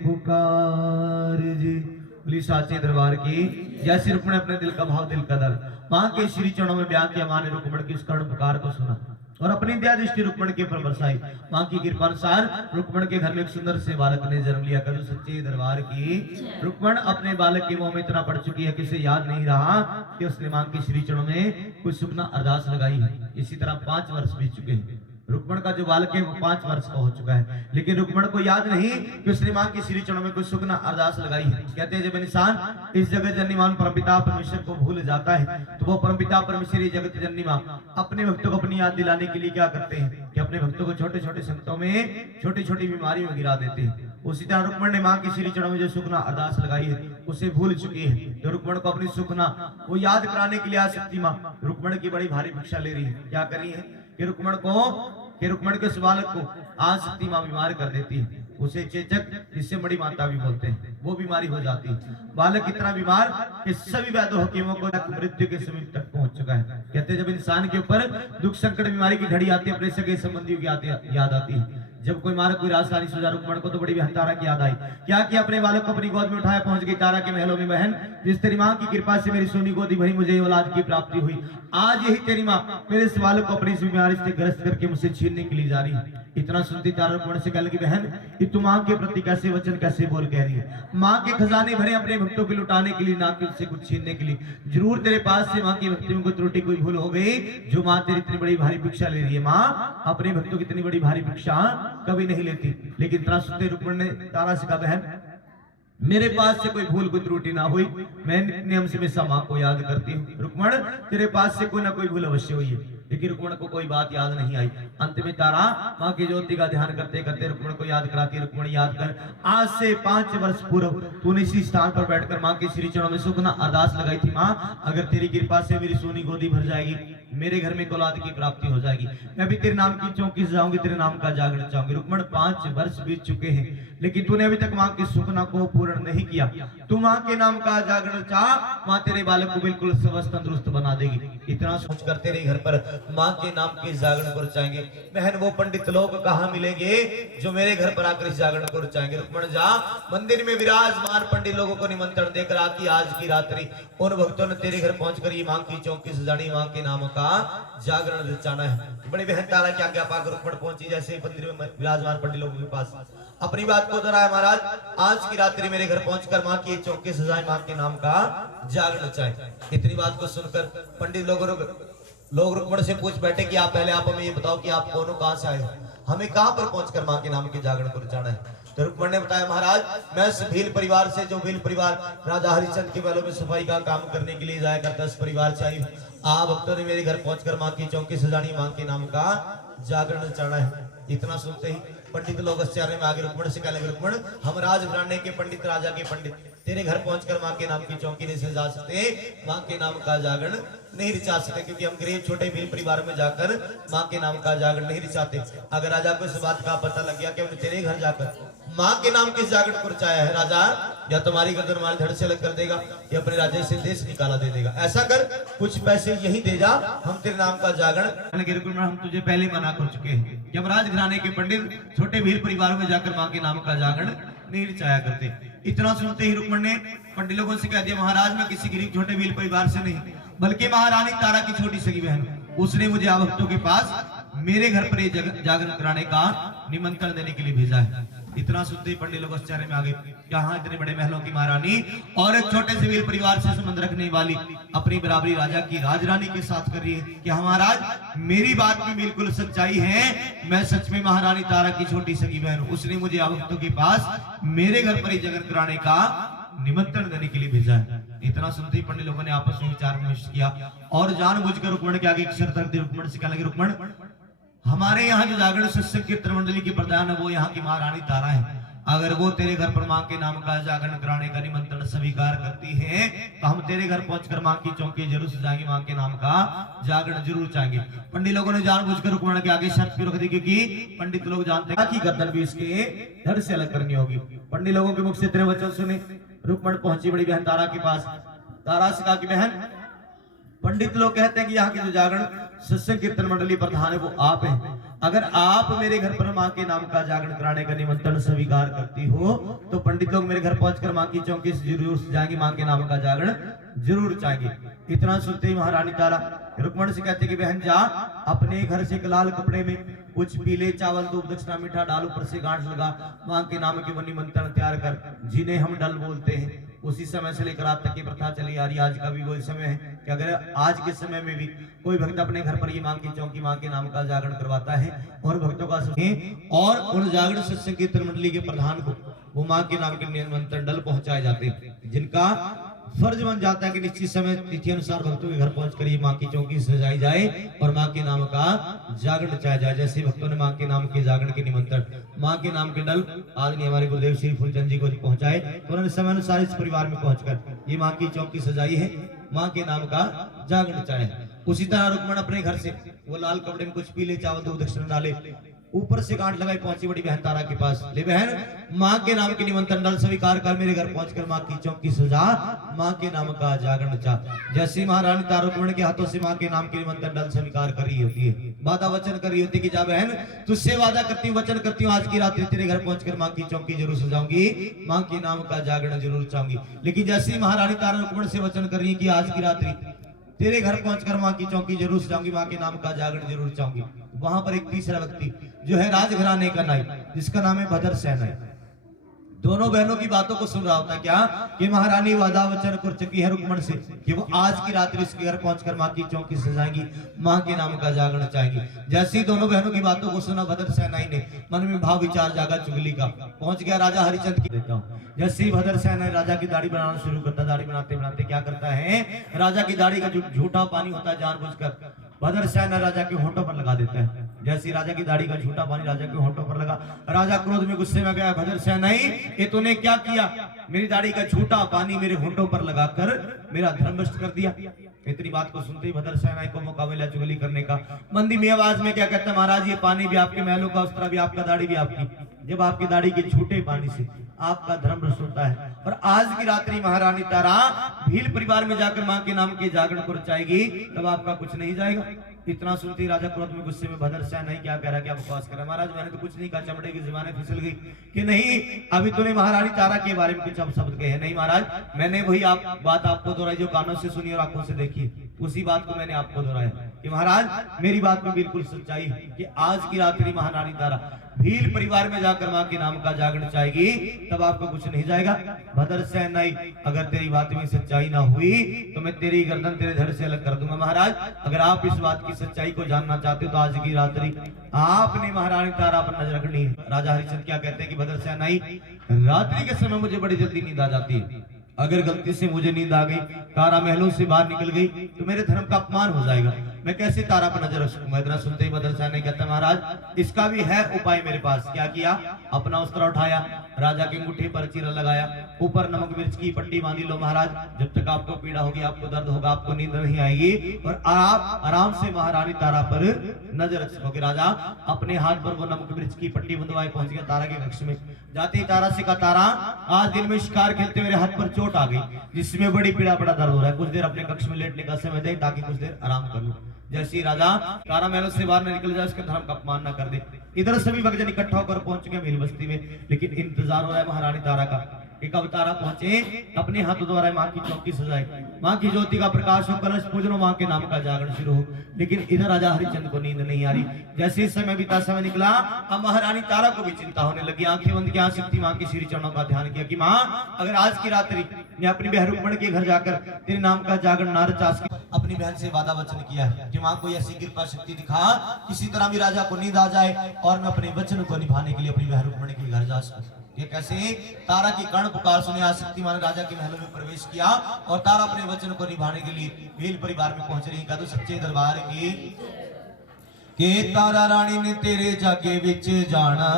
पुकार जी। बोली साचे दरबार की। जैसे रुक्मण अपने दिल का भाव, दिल का दर्द मां के श्री चरणों में बयान किया। मां ने रुक्मण की उस करुण पुकार को सुना और अपनी दया दृष्टि रुक्मण के ऊपर बरसाई। मां की कृपा अनुसार रुक्मण के घर में एक सुंदर से बालक ने जन्म लिया। कदू सच्चे दरबार की। रुक्मण अपने बालक के मोह में इतना पड़ चुकी है कि उसे याद नहीं रहा कि उसने मां के श्री चरणों में कुछ सुखना अरदास लगाई है। इसी तरह 5 वर्ष बीत चुके हैं। रुक्मण का जो बालक है वो 5 वर्ष का हो चुका है, लेकिन रुक्मण को याद नहीं कि उसने मां की श्री चरणों में कुछ सुखना अरदास लगाई है। कहते हैं जब इंसान इस जगत जननी मां परमपिता परमेश्वर को भूल जाता है तो वो परमपिता परमेश्वर जगत जननी मां अपने भक्तों को अपनी याद दिलाने के लिए क्या करते हैं कि अपने भक्तों को छोटे छोटे संकटों में, छोटी छोटी बीमारियों में गिरा देते हैं। उसी तरह रुक्मण ने मां की श्री चरणों में जो सुखना अरदास लगाई है उसे भूल चुकी है। तो रुक्मण को अपनी सुखना वो याद कराने के लिए आज शक्ति मां रुक्मण की बड़ी भारी भिक्षा ले रही है। क्या कर रही है कि रुक्मण के उस बालक को आज शक्ति मां बीमार कर देती है। उसे चेचक, जिससे बड़ी माता भी बोलते हैं, वो बीमारी हो जाती है। बालक इतना बीमार कि सभी वैद्य हकीमों को मृत्यु के समीप तक पहुंच चुका है। कहते हैं जब इंसान के ऊपर दुख संकट बीमारी की घड़ी आती है, अपने सगे संबंधियों की याद आती है। जब कोई मारा, कोई राजधानी सुजा, रुक्मण को तो बड़ी बहन तारा की याद आई। क्या किया? अपने बालक को अपनी गोद में उठाया, पहुंच गई तारा के महलों में। बहन, जिस तेरी मां की कृपा से मेरी सोनी गोदी भरी, मुझे औलाद की प्राप्ति हुई, आज यही तेरी मां मेरे इस बालक को अपनी बीमारी से ग्रस्त करके मुझसे छीनने के लिए जा रही है। इतना सुनती तारा रुक्मण से कहने लगी, बहन ये तू मां के प्रति कैसे वचन, कैसे बोल कह रही है? मां के खजाने भरे अपने भक्तों को लुटाने के लिए, ना कि उससे कुछ छीनने के लिए। जरूर तेरे पास से मां की भक्ति में कोई त्रुटि, कोई भूल हो गई, जो मां तेरी इतनी बड़ी भारी भिक्षा ले रही है। मां अपने भक्तों की इतनी बड़ी भारी भिक्षा कभी नहीं लेती। लेकिन इतना सुनते रुक्मण ने तारा से कहा, बहन मेरे पास से कोई भूल, कोई त्रुटि ना हुई, मैं नियम से हमेशा मां को याद करती हूँ। रुक्मण तेरे पास से कोई ना कोई भूल अवश्य हुई है। लेकिन रुक्मण को कोई बात याद नहीं आई। अंत में तारा मां की ज्योति का ध्यान करते करते रुक्मण को याद कराती। रुक्मण याद कर, आज से 5 वर्ष पूर्व तूने इसी स्थान पर बैठकर मां के श्री चरणों में सुखना अरदास लगाई थी। मां अगर तेरी कृपा से मेरी सोनी गोदी भर जाएगी, मेरे घर में औलाद की प्राप्ति हो जाएगी, मैं भी तेरे नाम की चौकी सजाऊंगी, तेरे नाम का जागरण चाहूंगी। रुक्मण 5 वर्ष बीत चुके हैं, लेकिन तूने अभी तक मां की सुखना को पूर्ण नहीं किया। तू मां के नाम का जागरण चाह, मां तेरे बालक को बिल्कुल स्वस्थ तंदुरुस्त बना देगी। इतना सोच कर तेरे घर पर मां के नाम के जागरण को रचाएंगे। बहन वो पंडित लोग कहाँ मिलेंगे जो मेरे घर पर आकर इस जागरण को रचाएंगे? रुक्मण जा, मंदिर में विराजमान पंडित लोगों को निमंत्रण देकर आती आज की रात्रि उन भक्तों ने तेरे घर पहुंचकर ये मां की चौकी सजानी, मां के नाम का जागरण रचाना है। बड़ी बहन तारा की आज्ञा पाकर रुक्मण पहुंची। जैसे मंदिर में विराजमान पंडित लोगों के पास अपनी बात को दोहराया, महाराज आज की रात्रि मेरे घर पहुंचकर मां की चौकी सजाए, मां के नाम का जागरण रचाए। इतनी बात को सुनकर पंडित लोग रुक्मण से पूछ बैठे कि आप हमें ये बताओ कि आप कौन, कहां से आए हो, हमें कहां पर पहुंचकर मां के नाम के जागरण को रचाना है? तो रुक्मण ने बताया, महाराज मैं इस भील परिवार से, जो भील परिवार राजा हरिश्चंद्र के महलों में सफाई का काम करने के लिए जाया करता, इस परिवार से आई हूँ। आप भक्तों ने मेरे घर पहुंचकर मां की चौकी सजानी, मां के नाम का जागरण रचाना है। इतना सुनते ही पंडित लोग आश्चर्य में आगे रुक्मण से कहने लगे, रुक्मण हम राज घराने के पंडित, राजा के पंडित, तेरे घर पहुंचकर माँ के नाम की चौकी नहीं सजा सकते, माँ के नाम का जागरण नहीं रिचा सकते, क्योंकि हम गरीब छोटे भील परिवार में जाकर माँ के नाम का जागरण नहीं रिचाते। अगर राजा को इस बात का पता लग गया कि हमने तेरे घर जाकर माँ के नाम के जागरण को रचाया है, राजा या तुम्हारी गर्दन हमारे धड़ से अलग कर देगा या अपने राज्य से देश निकाला दे देगा। ऐसा कर, कुछ पैसे यही दे जा, हम तेरे नाम का जागरण हम तुझे पहले मना कर चुके हैं। यमराज घराने के पंडित छोटे भील परिवार में जाकर माँ के नाम का जागरण नहीं रिचाया करते। इतना सुनते ही रुक्मण ने पंडित लोगों से कह दिया, महाराज मैं किसी गरीब छोटे भील परिवार से नहीं, बल्कि महारानी तारा की छोटी सगी बहन, उसने मुझे आप भक्तों के पास मेरे घर पर जागरण कराने का निमंत्रण देने के लिए भेजा है। इतना सुनते ही पंडित लोग आश्चर्य में आ गए, यहाँ इतने बड़े महलों की महारानी और एक छोटे से भील परिवार से संबंध रखने वाली अपनी बराबरी राजा की राजरानी के साथ कर रही है। कि महाराज मेरी बात में बिल्कुल सच्चाई है, मैं सच में महारानी तारा की छोटी सगी बहन हूँ, उसने मुझे आप भक्तों के पास मेरे घर पर जागरण कराने का निमंत्रण देने के लिए भेजा है। इतना सुनते ही पंडित लोगों ने आपस में विचार विमर्श किया और जानबूझकर रुक्मण के आगे एक शर्त रख दी। रुक्मण से कहने लगे, रुक्मण हमारे यहाँ जो जागरण सत्संग कीर्तन मंडली की प्रधान है वो यहाँ की महारानी तारा है, अगर वो तेरे घर पर माँ के नाम का जागरण कराने का निमंत्रण स्वीकार करती है तो हम तेरे घर पहुंचकर माँ की चौकी जरूर सजाएंगे, माँ के नाम का जागरण जरूर चाहेंगे। पंडित लोगों ने जानबूझकर रुक्मण के आगे शर्त क्यों रख दी, क्योंकि पंडित लोग जानते हैं कि गर्दन भी इसके धड़ से अलग करनी होगी। पंडित लोगों के मुख से इतने वचन सुने, रुक्मण पहुंची बड़ी बहन तारा के पास। तारा से कहा कि बहन, पंडित लोग कहते हैं कि यहाँ की जो जागरण सत्संग कीर्तन मंडली प्रधान है वो आप हैं, अगर आप मेरे घर पर माँ के नाम का जागरण कराने का निमंत्रण स्वीकार करती हो तो पंडित लोग मेरे घर पहुंचकर माँ की चौकी से जरूर जाएंगे, माँ के नाम का जागरण जरूर चाहेंगे। इतना सुनते ही महारानी तारा रुक्मण से कहते कि बहन जा, अपने घर से एक लाल कपड़े में कुछ पीले चावल, दूध, दक्षिणा, मीठा डाल, ऊपर से गांठ लगा, माँ के नाम के वो निमंत्रण तैयार कर, जिन्हें हम डल बोलते हैं। उसी समय से लेकर आज तक की प्रथा चली आ रही है। आज का भी वही समय है कि अगर आज के समय में भी कोई भक्त अपने घर पर ये माँ की चौकी माँ के नाम का जागरण करवाता है और भक्तों का और उन जागरण सत्संग कीर्तन मंडली के प्रधान को वो माँ के नाम के निमंत्रण डल पहुंचाए जाते हैं, जिनका फर्ज बन जाता है कि निश्चित समय तिथि अनुसार भक्तों के घर पहुंचकर ये माँ की चौकी सजाई जाए और माँ के नाम का जागरण चाहा जाए। जैसे भक्तों ने माँ के नाम के जागरण के निमंत्रण माँ के नाम के डल आदरणीय हमारे गुरुदेव श्री फूलचंद जी को पहुंचाए तो उन्होंने समय अनुसार इस परिवार में पहुंचकर ये माँ की चौकी सजाई है, माँ के नाम का जागरण चाहे। उसी तरह रुक्मण अपने घर से वो लाल कपड़े में कुछ पीले चावल, दूध, दक्षिणा डाले, ऊपर से गांठ लगाई, पहुंची बड़ी बहन तारा के पास। ले बहन, माँ के नाम के निमंत्रण डल स्वीकार कर, मेरे घर पहुंचकर माँ की चौकी सजा, माँ के नाम का जागरण चाह। जैसी महारानी तारा रुक्मण के हाथों से माँ के नाम के निमंत्रण डल स्वीकार कर रही होती है, वादा वचन कर रही होती है कि जा बहन, तुझसे वादा करती हूँ, वचन करती हूँ, आज की रात्रि तेरे घर पहुंचकर माँ की चौकी जरूर सजाऊंगी, माँ के नाम का जागरण जरूर चाहूंगी। लेकिन जैसी महारानी तारा रुक्मण से वचन कर रही है कि आज की रात्रि तेरे घर पहुंचकर माँ की चौकी जरूर सजाऊंगी, माँ के नाम का जागरण जरूर चाहूंगी, वहां पर एक तीसरा व्यक्ति जो है राजघराने का नाई, जिसका नाम है भद्र सेन है, दोनों बहनों की बातों को सुन रहा होता क्या कि महारानी वादा वचन कर चुकी है रुक्मण से कि वो आज की रात्रि इसके घर पहुंचकर माँ की चौकी सजाएंगी, माँ के नाम का जागरण चाहेंगी। जैसे ही दोनों बहनों की बातों को सुना भद्र सेनाई ने मन में भाव विचार जागा चुगली का, पहुंच गया राजा हरिचंद की देता हूँ। जैसे ही भद्र सेनाई राजा की दाढ़ी बनाना शुरू करता, दाढ़ी बनाते बनाते क्या करता है, राजा की दाढ़ी का जो झूठा पानी होता है जानबूझकर भद्र सेन राजा के होठों पर लगा देता है। जैसी राजा की दाढ़ी का झूठा पानी राजा के होठों पर लगा, राजा क्रोध में गुस्से में गया, भद्र सेनाई ये तूने क्या किया, मेरी दाढ़ी का झूठा पानी मेरे होठों पर लगाकर मेरा धर्म भ्रष्ट कर दिया। इतनी बात को सुनते ही भद्र सेनाई को मौका मिला चुगली करने का। मंदी में आवाज में क्या कहता है, महाराज ये पानी भी आपके महलों का, उस तरह भी आपका, दाढ़ी भी आपकी। जब आपकी दाढ़ी के झूठे पानी से आपका धर्म भ्रष्ट होता है और आज की रात्रि महारानी तारा भील परिवार में जाकर माँ के नाम के जागरण को रचाएगी, तब आपका कुछ नहीं जाएगा। इतना सुनते राजा क्रोध में गुस्से में भद्र सेन नहीं क्या कह रहा, क्या बकवास कर रहा, महाराज मैंने तो कुछ नहीं कहा, चमड़े की जुबानें फिसल गई कि नहीं अभी तूने महारानी तारा के बारे में कुछ शब्द कहे। नहीं महाराज, मैंने वही बात आपको दोहराई जो कानों से सुनी और आंखों से देखी, उसी बात को मैंने आपको दोहराया कि महाराज मेरी बात में बिल्कुल सच्चाई है कि आज की रात्रि महारानी तारा भील परिवार में जाकर माँ के नाम का जागरण चाहेगी, तब आपको कुछ नहीं जाएगा। भद्र सेन नहीं, अगर तेरी बात में सच्चाई ना हुई तो मैं तेरी गर्दन तेरे धड़ से अलग कर दूंगा। महाराज अगर आप इस बात की सच्चाई को जानना चाहते हो तो आज की रात्रि आपने महारानी तारा पर नजर रखनी है। राजा हरिचंद क्या कहते हैं कि भद्र सेन नहीं, रात्रि के समय मुझे बड़ी जल्दी नींद आ जाती है, अगर गलती से मुझे नींद आ गई, तारा महलों से बाहर निकल गई तो मेरे धर्म का अपमान हो जाएगा। मैं कैसे तारा पर नजर रख सकूं। इतना सुनते ही बदर शाह ने कहता महाराज इसका भी है उपाय मेरे पास। क्या किया, अपना अस्त्र उठाया, राजा के अंगूठे पर चीरा लगाया, ऊपर नमक मिर्च की पट्टी बांधी लो महाराज, जब तक आपको पीड़ा होगी, आपको दर्द होगा, आपको नींद नहीं आएगी और आप आराम से महारानी तारा पर नजर रख सकोगे। राजा अपने हाथ पर वो नमक मिर्च की पट्टी बंधवाए पहुंच गया तारा के कक्ष में। जाते ही तारा से कहा तारा आज दिन में शिकार खेलते मेरे हाथ पर चोट आ गई, जिसमें बड़ी पीड़ा बड़ा दर्द हो रहा है, कुछ देर अपने कक्ष में लेटने का समय दे ताकि कुछ देर आराम कर लूं। जैसे ही राजा तारा महल से बाहर निकल जाए, उसके धर्म का अपमान न कर दे। इधर सभी भक्तजन इकट्ठा होकर पहुंच गए भील बस्ती में, लेकिन इंतजार हो रहा है महारानी तारा का। एक अवतारा पहुंचे, अपने हाथों द्वारा मां की चौकी सजाए, मां की ज्योति का प्रकाश हो, कलश पूजन, मां के नाम का जागरण शुरू हो। लेकिन इधर राजा हरिचंद को नींद नहीं आ रही। जैसे समय बीता, समय निकला, अब महारानी तारा को भी चिंता होने लगी। आंखें बंद किया, शक्ति मां के श्री चरणों का ध्यान किया कि मां अगर आज की रात्रि मैं अपनी बहन रुक्मणी के घर जाकर तेरे नाम का जागरण ना रचा, अपनी बहन से वादा वचन किया है कि मां कोई ऐसी कृपा शक्ति दिखा किसी तरह भी राजा को नींद आ जाए और मैं अपने वचन को निभाने के लिए अपनी बहन रुक्मणी के घर जा सकूं। ये कैसे, तारा की कर्ण पुकार सुने आसक्ति माने राजा के महलों में प्रवेश किया और तारा अपने वचन को निभाने के लिए भील परिवार में पहुंच रही। कहा सच्चे दरबार की के तारा रानी ने तेरे जागे विच जाना,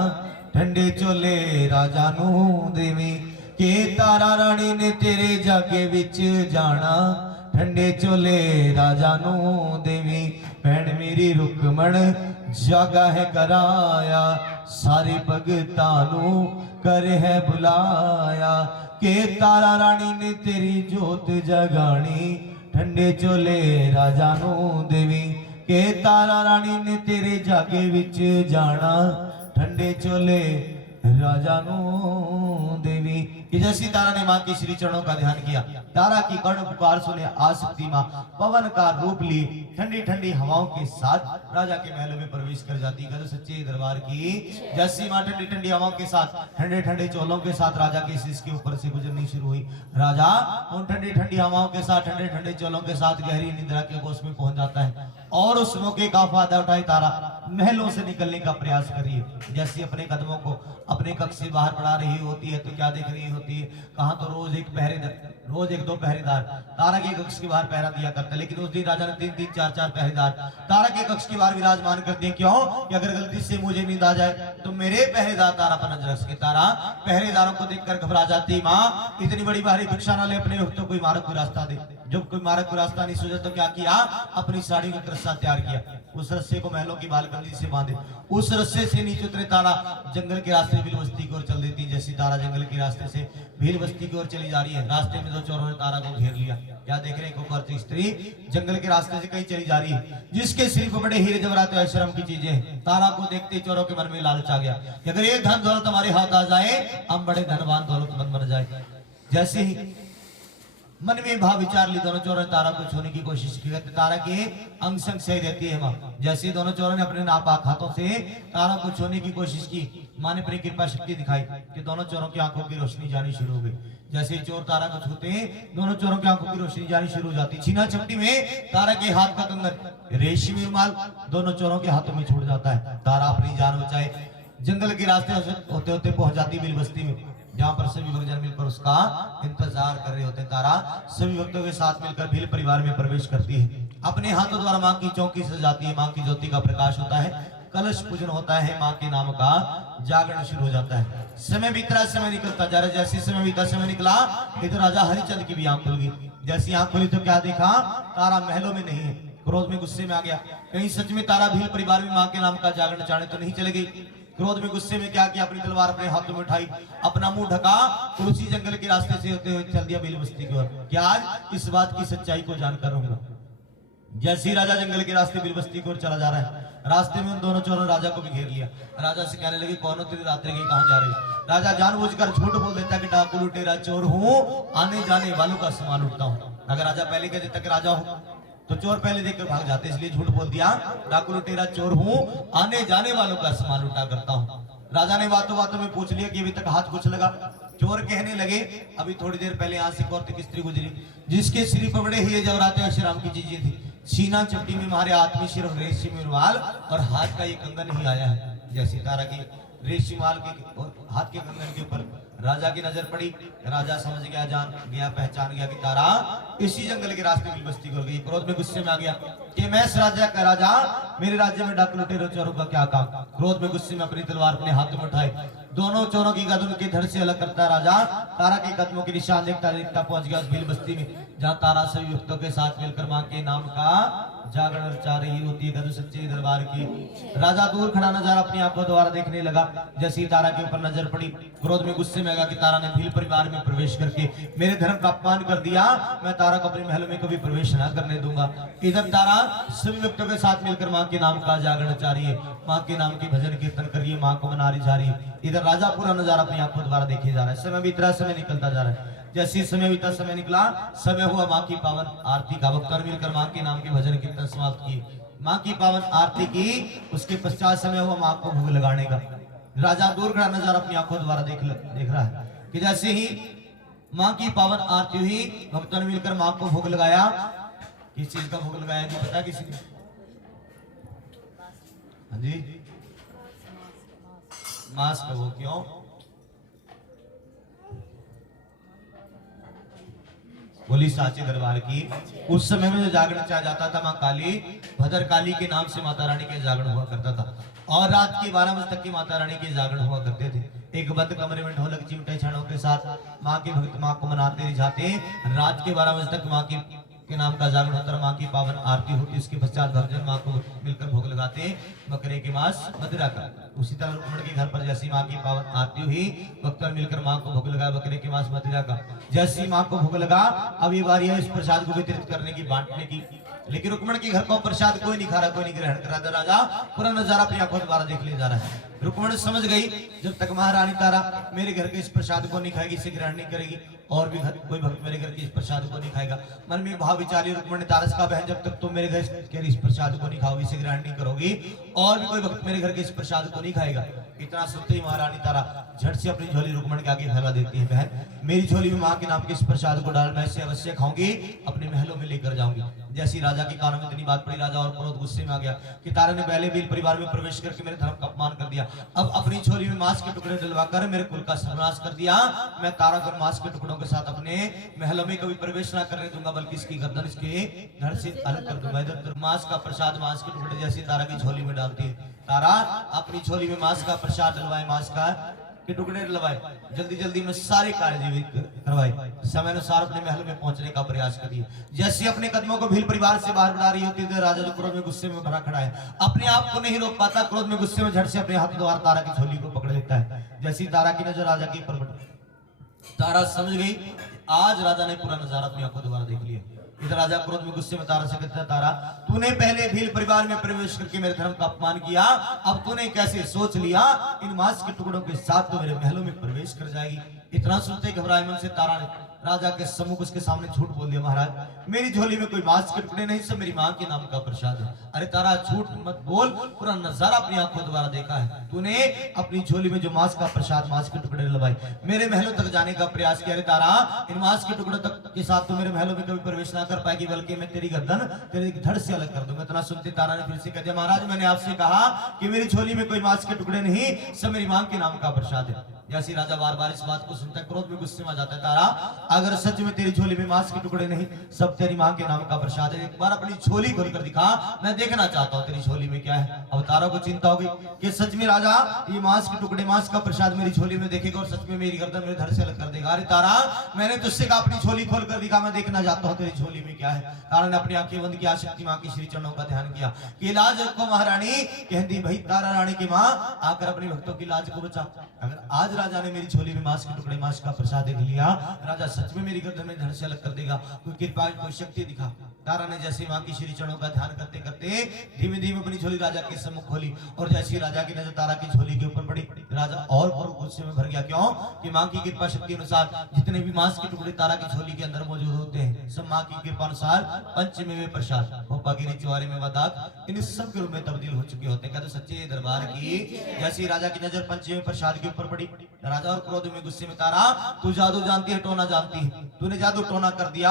ठंडे चोले राजा नू देवी। के तारा रानी ने तेरे जागे विच जाना, ठंडे चोले राजा नू देवी। भैन मेरी रुकमण जागा है कराया, सारे भगतां नू कर है बुलाया। के तारा रानी ने तेरी जोत जगानी, ठंडे चोले राजा नू देवी। के तारा रानी ने तेरे जागे विच जाना, ठंडे चोले राजा नू देवी। जैसी तारा ने मां के श्री चरणों का ध्यान किया, तारा की कर्ण पुकार सुने आसक्ति मां पवन का रूप लिए ठंडी ठंडी हवाओं के साथ राजा के महलों में प्रवेश कर जाती। कल सच्चे दरबार की जैसी मां ठंडी ठंडी हवाओं के साथ, ठंडे ठंडे चोलों के साथ राजा के शीश के ऊपर से गुजरनी शुरू हुई। राजा उन ठंडी ठंडी हवाओं के साथ, ठंडे ठंडे चोलों के साथ गहरी निद्रा के गोश में पहुंच जाता है और उस मौके का फायदा उठाई तारा महलों से निकलने का प्रयास कर रही है। जैसे अपने कदमों को अपने कक्ष से बाहर बढ़ा रही होती है तो क्या देख रही होती है, कहां तो रोज एक दो पहरेदार तारा के कक्ष के बाहर पहरा दिया करते, लेकिन उस दिन राजा ने 3-3, 4-4 पहरेदार तारा के कक्ष के बाहर विराजमान करते हैं। क्यों कि अगर गलती से मुझे नींद आ जाए तो मेरे पहरेदार तारा पर नजर रख सके। तारा पहरेदारों को देखकर घबरा जाती, मां इतनी बड़ी भारी भिक्षा ना ले, अपने तो कोई मार्ग को रास्ता दे। जब कोई मार्ग को रास्ता नहीं सूझा तो क्या किया, अपनी साड़ी का रस्सा तैयार किया, उस रस्से को महलों की बालकनी से बांधे, उस रस्से से नीचे उतरे तारा जंगल के रास्ते भील बस्ती की ओर चल देती। जैसी तारा जंगल के रास्ते से भील बस्ती की ओर चली जा रही है, रास्ते में दो चोरों ने तारा को घेर लिया। क्या देख रहे हैं, कुकर्ती स्त्री जंगल के रास्ते से कहीं चली जा रही है, जिसके सिर पर बड़े हीरे जवाहरात और शर्म की चीजें। तारा को देखते चोरों के मन में लालच आ गया कि अगर ये धन दौलत हमारे हाथ आ जाए, हम बड़े धनवान दौलतमंद बन जाए। जैसे ही मन में भाव विचार ली, दोनों चोरों ने तारा को छूने की कोशिश की। तारा के अंग संग सही रहती है मां। जैसे ही दोनों चोरों ने अपने नापाक हाथों से तारा को छूने की कोशिश की, मां ने अपनी कृपा शक्ति दिखाई कि दोनों चोरों की आंखों की रोशनी जानी शुरू हो गई। जैसे ही चोर तारा को छूते हैं, दोनों चोरों की आंखों की रोशनी जानी शुरू हो जाती। छीना झपटी में तारा के हाथ का कंगन, रेशमी रुमाल दोनों चोरों के हाथों में छूट जाता है। तारा अपनी जान बचाए जंगल के रास्ते होते होते पहुंच जाती भील बस्ती में, जहां पर सभी भक्तजन मिलकर उसका इंतजार कर रहे होते हैं। तारा सभी भक्तों के साथ मिलकर भील परिवार में प्रवेश करती है, अपने हाथों द्वारा मां की चौकी सजाती है, मां की ज्योति का प्रकाश होता है, कलश पूजन होता है, मां के नाम का जागरण शुरू हो जाता है। समय बीतरा, समय निकलता जा रहा है। जैसे समय बीता, समय निकला, इधर राजा हरिचंद की भी आंख खुल गई। जैसी आंख खुली तो क्या देखा, तारा महलों में नहीं है। क्रोध में गुस्से में आ गया, कहीं सच में तारा भील परिवार में मां के नाम का जागरण चाहने तो नहीं चले गई। क्रोध में गुस्से में क्या किया, अपनी तलवार अपने हाथों में उठाई, अपना मुंह ढका, तुलसी जंगल के रास्ते से होते हुए चल दिया भील बस्ती की ओर। क्या आज इस बात की सच्चाई को जानकर रहूंगा। जैसे ही राजा जंगल के रास्ते भील बस्ती की ओर चला जा रहा है, रास्ते में उन दोनों चोरों ने राजा को भी घेर लिया। राजा से कहने लगे, कौन हो तेरी रात्रि की, कहां जा रहे हो। राजा जानबूझकर झूठ बोल देता कि डाकू लुटेरा चोर हूं, आने जाने वालों का सामान लूटता हूं। अगर राजा पहले कह देता कि राजा हूं तो चोर पहले देखकर भाग जाते, इसलिए झूठ बोल दिया, डाकू लुटेरा चोर हूं, आने जाने वालों का सामान लूटा करता हूं। राजा ने बातों बातों में पूछ लिया कि अभी तक हाथ कुछ लगा। चोर कहने लगे, अभी थोड़ी देर पहले यहाँ से औरत की स्त्री गुजरी, जिसके सिर पर बड़े हीरे जवाहरात और श्रीराम की चीजें थी। सीना चपटी में हमारे हाथ में सिर्फ रेशमी रुमाल और हाथ का ये कंगन ही आया है। जैसे तारा की रेशमी माल के और हाथ के कंगन के ऊपर राजा की नजर पड़ी, राजा समझ गया, जान गया, पहचान गया कि तारा इसी जंगल के रास्ते में बस्ती कर गई। क्रोध में गुस्से में आ गया कि मैं इस राज्य का राजा, मेरे राज्य में डाकू लुटेरों चोरों का क्या काम। क्रोध में गुस्से में अपनी तलवार अपने हाथ में उठाए, दोनों चोरों की गर्दन के धड़ से अलग करता राजा तारा के कदमों के निशान देखता देखता पहुंच गया उस भील बस्ती में, जहां तारा सभी भक्तों के साथ मिलकर मां के नाम का जागरण रचा रही होती है। गदु सच्चे दरबार की राजा दूर खड़ा नजारा अपनी आंखों द्वारा देखने लगा। जैसी तारा के ऊपर नजर पड़ी, क्रोध में गुस्से में आ गया कि तारा ने भील परिवार में प्रवेश करके मेरे धर्म का अपमान कर दिया, मैं तारा को अपने महल में कभी प्रवेश न करने दूंगा। इधर तारा सभी भक्तों के साथ मिलकर मां के नाम का जागरण रचा रही है, मां के नाम के भजन कीर्तन करिए, मां को मना रही जा रही है। इधर राजा पूरा नजारा अपनी आंखों द्वारा देखे जा रहा है। समय भी इतना समय निकलता जा रहा है। जैसे समय बीता, समय निकला, समय हुआ मां की पावन आरती का। भक्तों ने मिलकर मां के नाम के भजन कीर्तन समाप्त किए, मां की पावन आरती की। उसके पश्चात समय हुआ मां को भोग लगाने का। राजा दूर खड़ा नजारा अपनी आंखों द्वारा देख रहा है कि जैसे ही मां की पावन आरती हुई, भक्तों ने मिलकर मां को भोग लगाया। किस चीज का भोग लगाया नहीं पता किसी को? हाँ जी, मांस का भोग। क्यों? बोली साचे दरबार की। उस समय में जो जागरण चाह जाता था, मां काली भद्र काली के नाम से माता रानी के जागरण हुआ करता था, और रात के 12 बजे तक की माता रानी के जागरण हुआ करते थे। एक बंद कमरे में ढोलक चिमटे छड़ों के साथ मां के भक्त मां को मनाते रिझाते रात के 12 बजे तक मां के नाम का जागरण होता, मां की पावन आरती होती। उसके पश्चात भक्तजन मां को मिलकर भोग लगाते बकरे के मांस मदिरा का। उसी तरह रुक्मण के घर पर जैसी मां की पावन आरती हुई, भक्तों ने मिलकर मां को भोग लगाया बकरे के मांस मदिरा का। जैसी मां को भोग लगा, अब ये बारी है इस प्रसाद को वितरित करने की, बांटने की। लेकिन रुक्मण के घर का प्रसाद कोई नहीं खा रहा, कोई नहीं ग्रहण कर रहा। राजा पूरा नजारा अपनी आंखों द्वारा देख ले जा रहा है। रुक्मण समझ गई, जब तक महारानी तारा मेरे घर के इस प्रसाद को नहीं खाएगी, इसे ग्रहण नहीं करेगी, और भी कोई भक्त मेरे घर के इस प्रसाद को नहीं खाएगा। मन में भाव विचारी रुक्मण ने तारस का, बहन जब तक तुम मेरे घर के इस प्रसाद को नहीं खाओगी, इसे ग्रहण नहीं करोगी, और भी कोई भक्त मेरे घर के इस प्रसाद को नहीं खाएगा। इतना सुनते ही महारानी तारा झट से अपनी झोली रुक्मण के आगे फैला देती है। बहन, मेरी झोली में मां के नाम के इस प्रसाद को डाल, मैं इसे अवश्य खाऊंगी, अपने महलों में लेकर जाऊंगी। जैसी राजा के कानों में इतनी बात पड़ी, राजा और क्रोध गुस्से में आ गया कि तारा ने पहले भील परिवार में प्रवेश करके मेरे धर्म का अपमान कर दिया, अब अपनी झोली में मांस के टुकड़े डलवाकर मेरे कुल का सर्वनाश कर दिया। मैं तारा को मांस के टुकड़ों के साथ अपने महलों में कभी प्रवेश न करने दूंगा, बल्कि इसकी गर्दन इसके धड़ से अलग कर दूंगा। इधर मांस का प्रसाद, मांस के टुकड़े जैसे तारा की झोली में डालती है। तारा अपनी झोली में मांस का प्रसाद डलवाए, मांस का के टुकड़े डलवाए, जल्दी जल्दी में सारे कार्य करवाए, समय अनुसार अपने महल में पहुंचने का प्रयास करिए। जैसे अपने कदमों को भील परिवार से बाहर बढ़ा रही होती है, राजा जो क्रोध में गुस्से में भरा खड़ा है, अपने आप को नहीं रोक पाता, क्रोध में गुस्से में झट से अपने हाथ द्वारा तारा की झोली को पकड़ लेता है। जैसी तारा की नजर राजा के ऊपर पड़ी, तारा समझ गई आज राजा ने पूरा नजारा अपनी आंखों द्वारा देख लिया। इधर राजा क्रोध में गुस्से में तारा से कहता है, तारा तूने पहले भील परिवार में प्रवेश करके मेरे धर्म का अपमान किया, अब तूने कैसे सोच लिया इन मांस के टुकड़ों के साथ तो मेरे महलों में प्रवेश कर जाएगी। इतना सुनते घबराए मन से तारा ने राजा के सम्मुख उसके सामने झूठ बोल दिया, महाराज मेरी झोली में कोई मांस के टुकड़े नहीं, सब मेरी मां के नाम का प्रसाद है। अरे तारा झूठ मत बोल, पूरा नजारा अपनी आंखों द्वारा देखा है, तूने अपनी झोली में जो मांस का प्रसाद, मांस के टुकड़े लगाए, मेरे महलों तक जाने का प्रयास किया। अरे तारा इन मांस के टुकड़ों तक के साथ तो मेरे महलों में कभी प्रवेश ना कर पाएगी, बल्कि मैं तेरी गर्दन तेरे धड़ से अलग कर दूंगा। इतना सुनते तारा ने फिर से कह दिया, महाराज मैंने आपसे कहा कि मेरी झोली में कोई मांस के टुकड़े नहीं, सब मेरी मां के नाम का प्रसाद है। जैसे राजा बार बार इस बात को सुनता है, क्रोध में गुस्से में आ जाता है, तारा अगर सच में तेरी झोली में मांस के टुकड़े नहीं, सब तेरी मां के नाम का प्रसाद है, एक बार अपनी झोली खोलकर दिखा, मैं देखना चाहता हूं तेरी झोली में क्या है। अब तारा को चिंता होगी कि सच में राजा ये मांस के टुकड़े, मांस का प्रसाद मेरी झोली में देखेगा और सच में मेरी गर्दन मेरे धड़ से अलग कर देगा। अरे तारा मैंने तुझसे कहा अपनी झोली खोलकर दिखा, मैं देखना चाहता हूं तेरी झोली में क्या है। तारा ने अपनी आंखें बंद किया, शक्ति मां की श्री चरणों का ध्यान किया कि लाज रखो महारानी, कहती भाई तारा रानी की मां आकर अपने भक्तों की लाज को बचा। अगर आज राजा ने मेरी झोली में मांस के टुकड़े, मांस का प्रसाद देख लिया, राजा सच में मेरी गर्दन में धड़ से अलग कर देगा, कोई कृपा कोई शक्ति दिखा। तारा ने जैसे मां की श्री चरणों का ध्यान करते करते धीमे धीमे अपनी झोली राजा के सम्मुख खोली, और जैसे राजा की नजर तारा की झोली के ऊपर पड़ी, राजा और गुस्से में भर गया। क्यों? कि मां की कृपा शक्ति अनुसार जितने भी मांस के टुकड़े तारा की झोली के अंदर मौजूद होते हैं, सब मां की कृपा अनुसार पंचमेवे प्रसाद, भोपा गिरी चौरे में वादाक, इन सब के रूप में तब्दील हो चुके होते हैं। कहते सच्चे दरबार की। जैसे राजा की नजर पंचमेवे प्रसाद के ऊपर पड़ी, राजा और क्रोध में गुस्से में तारा, तू जादू जानती है टोना जानती है, तूने जादू टोना कर दिया,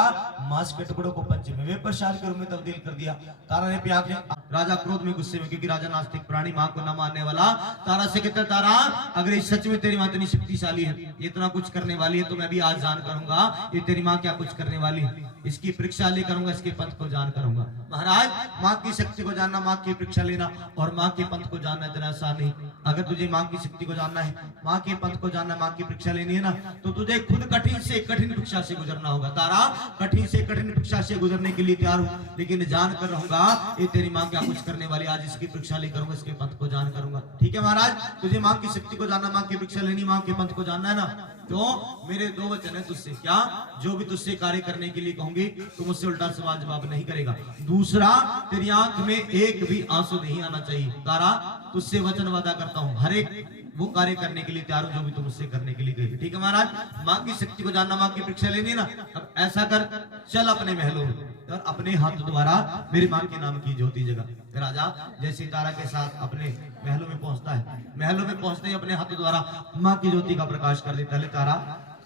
मांस के टुकड़ों को पंच में वे प्रसाद के रूप में तब्दील कर दिया। तारा ने राजा क्रोध में गुस्से में, क्योंकि राजा नास्तिक प्राणी, मां को न मानने वाला, तारा से कहता तारा अगर ये सच में तेरी मां इतनी शक्तिशाली है, ये इतना कुछ करने वाली है, तो मैं भी आज जान करूंगा ये तेरी मां क्या कुछ करने वाली है, इसकी परीक्षा ले करूंगा, इसके पंथ को जान करूंगा। महाराज मां की शक्ति को जानना, मां की परीक्षा लेना और मां के पंथ को जानना इतना आसान नहीं। अगर तुझे मां की शक्ति को जानना है, मां के पंथ को जानना, मां की परीक्षा लेनी है ना, तो तुझे खुद कठिन से कठिन परीक्षा से गुजरना होगा। तारा कठिन से कठिन परीक्षा से गुजरने के लिए तैयार हूं, लेकिन जान कर रहूंगा ये तेरी मां क्या कुछ करने वाली, आज इसकी परीक्षा ले करूंगा, इसके पंथ को जान करूंगा। ठीक है महाराज, तुझे मां की शक्ति को जानना, मां की परीक्षा लेनी, मां के पंथ को जानना है ना, तो मेरे दो वचन है तुझसे, क्या जो भी तुझसे कार्य करने के लिए कहूंगी तुम मुझसे उल्टा सवाल जवाब नहीं करेगा। दूसरा, तेरी आंख में एक भी आंसू नहीं आना चाहिए। तारा तुझसे वचन वादा करता हूं, हर एक वो कार्य करने के लिए तैयार हूं जो भी तुम मुझसे करने के लिए कहेगी। ठीक है महाराज, मां की शक्ति को जानना, मां की परीक्षा लेनी ना, अब ऐसा कर चल अपने महलों में और अपने हाथ द्वारा मेरी मां के नाम की ज्योति जगा। राजा जैसे तारा के साथ अपने महलों में पहुंचता है, महलों में पहुंचते ही अपने हाथ द्वारा मां की ज्योति का प्रकाश कर देता है। तारा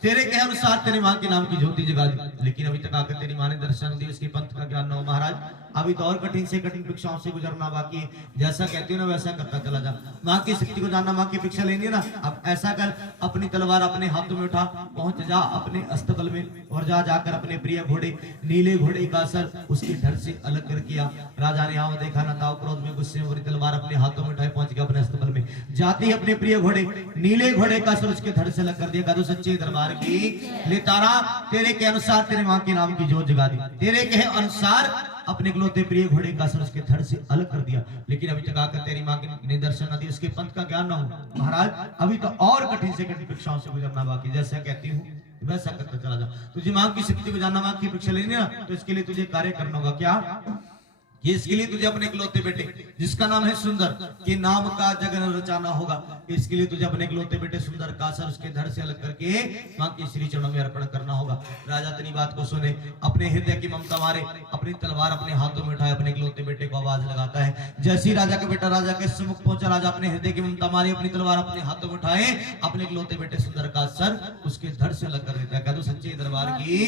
तेरे के अनुसार तेरी मां के नाम की ज्योति जगा दी, लेकिन अभी तक आकर तेरी मां ने दर्शन दिए, उसके पंथ का ज्ञान न हो। महाराज अभी तो और कठिन से कठिन परीक्षाओं से गुजरना बाकी है, जैसा कहती हो ना वैसा करता चला जा। मां की शक्ति को जानना, मां की परीक्षा लेनी है ना, अब ऐसा कर अपनी तलवार अपने हाथों में उठा, पहुंच जा अपने अस्तबल में और जा जाकर अपने प्रिय घोड़े नीले घोड़े का सर उसके धड़ से अलग कर किया। राजा ने यहाँ देखा ना ताव, क्रोध में गुस्से में तलवार अपने हाथों में उठाए पहुंच गया अपने अस्तबल में, जाती अपने प्रिय घोड़े नीले घोड़े का सर उसके धड़ से अलग कर दिया। सच्चे दरबार की ले तारा, तेरे के अनुसार तेरे मां के नाम की ज्योत जगा दी, तेरे के अनुसार अपने इकलौते प्रिय घोड़े का सर उसके धड़ से अलग कर दिया, लेकिन अभी तक आकर तेरी मां के दर्शन न दिए, उसके पंथ का ज्ञान न हो। महाराज अभी तो और कठिन से कठिन परीक्षाओं से गुजरना बाकी, जैसा कहती हूँ वैसा करता चला जा। तुझे मां की शक्ति को जानना, मां की परीक्षा लेनी ना, तो इसके लिए तुझे कार्य करना होगा। क्या? इसके लिए तुझे अपने इकलौते बेटे जिसका नाम है सुंदर के नाम का जगन रचाना होगा। इसके लिए तुझे अपने इकलौते बेटे सुंदर का सर उसके धड़ से अलग करके मां के श्री चरणों में अर्पण करना होगा। राजा तेरी बात को सुने, अपने हृदय की ममता मारे, अपनी तलवार अपने हाथों में उठाए अपने इकलौते बेटे को आवाज लगाता है। जैसे ही राजा का बेटा राजा के सम्मुख पहुंचा, राजा अपने हृदय की ममता मारे, अपनी तलवार अपने हाथों में उठाए, अपने इकलौते बेटे सुंदर का सर उसके धड़ से अलग कर देता है। कह दो सच्चे दरबार की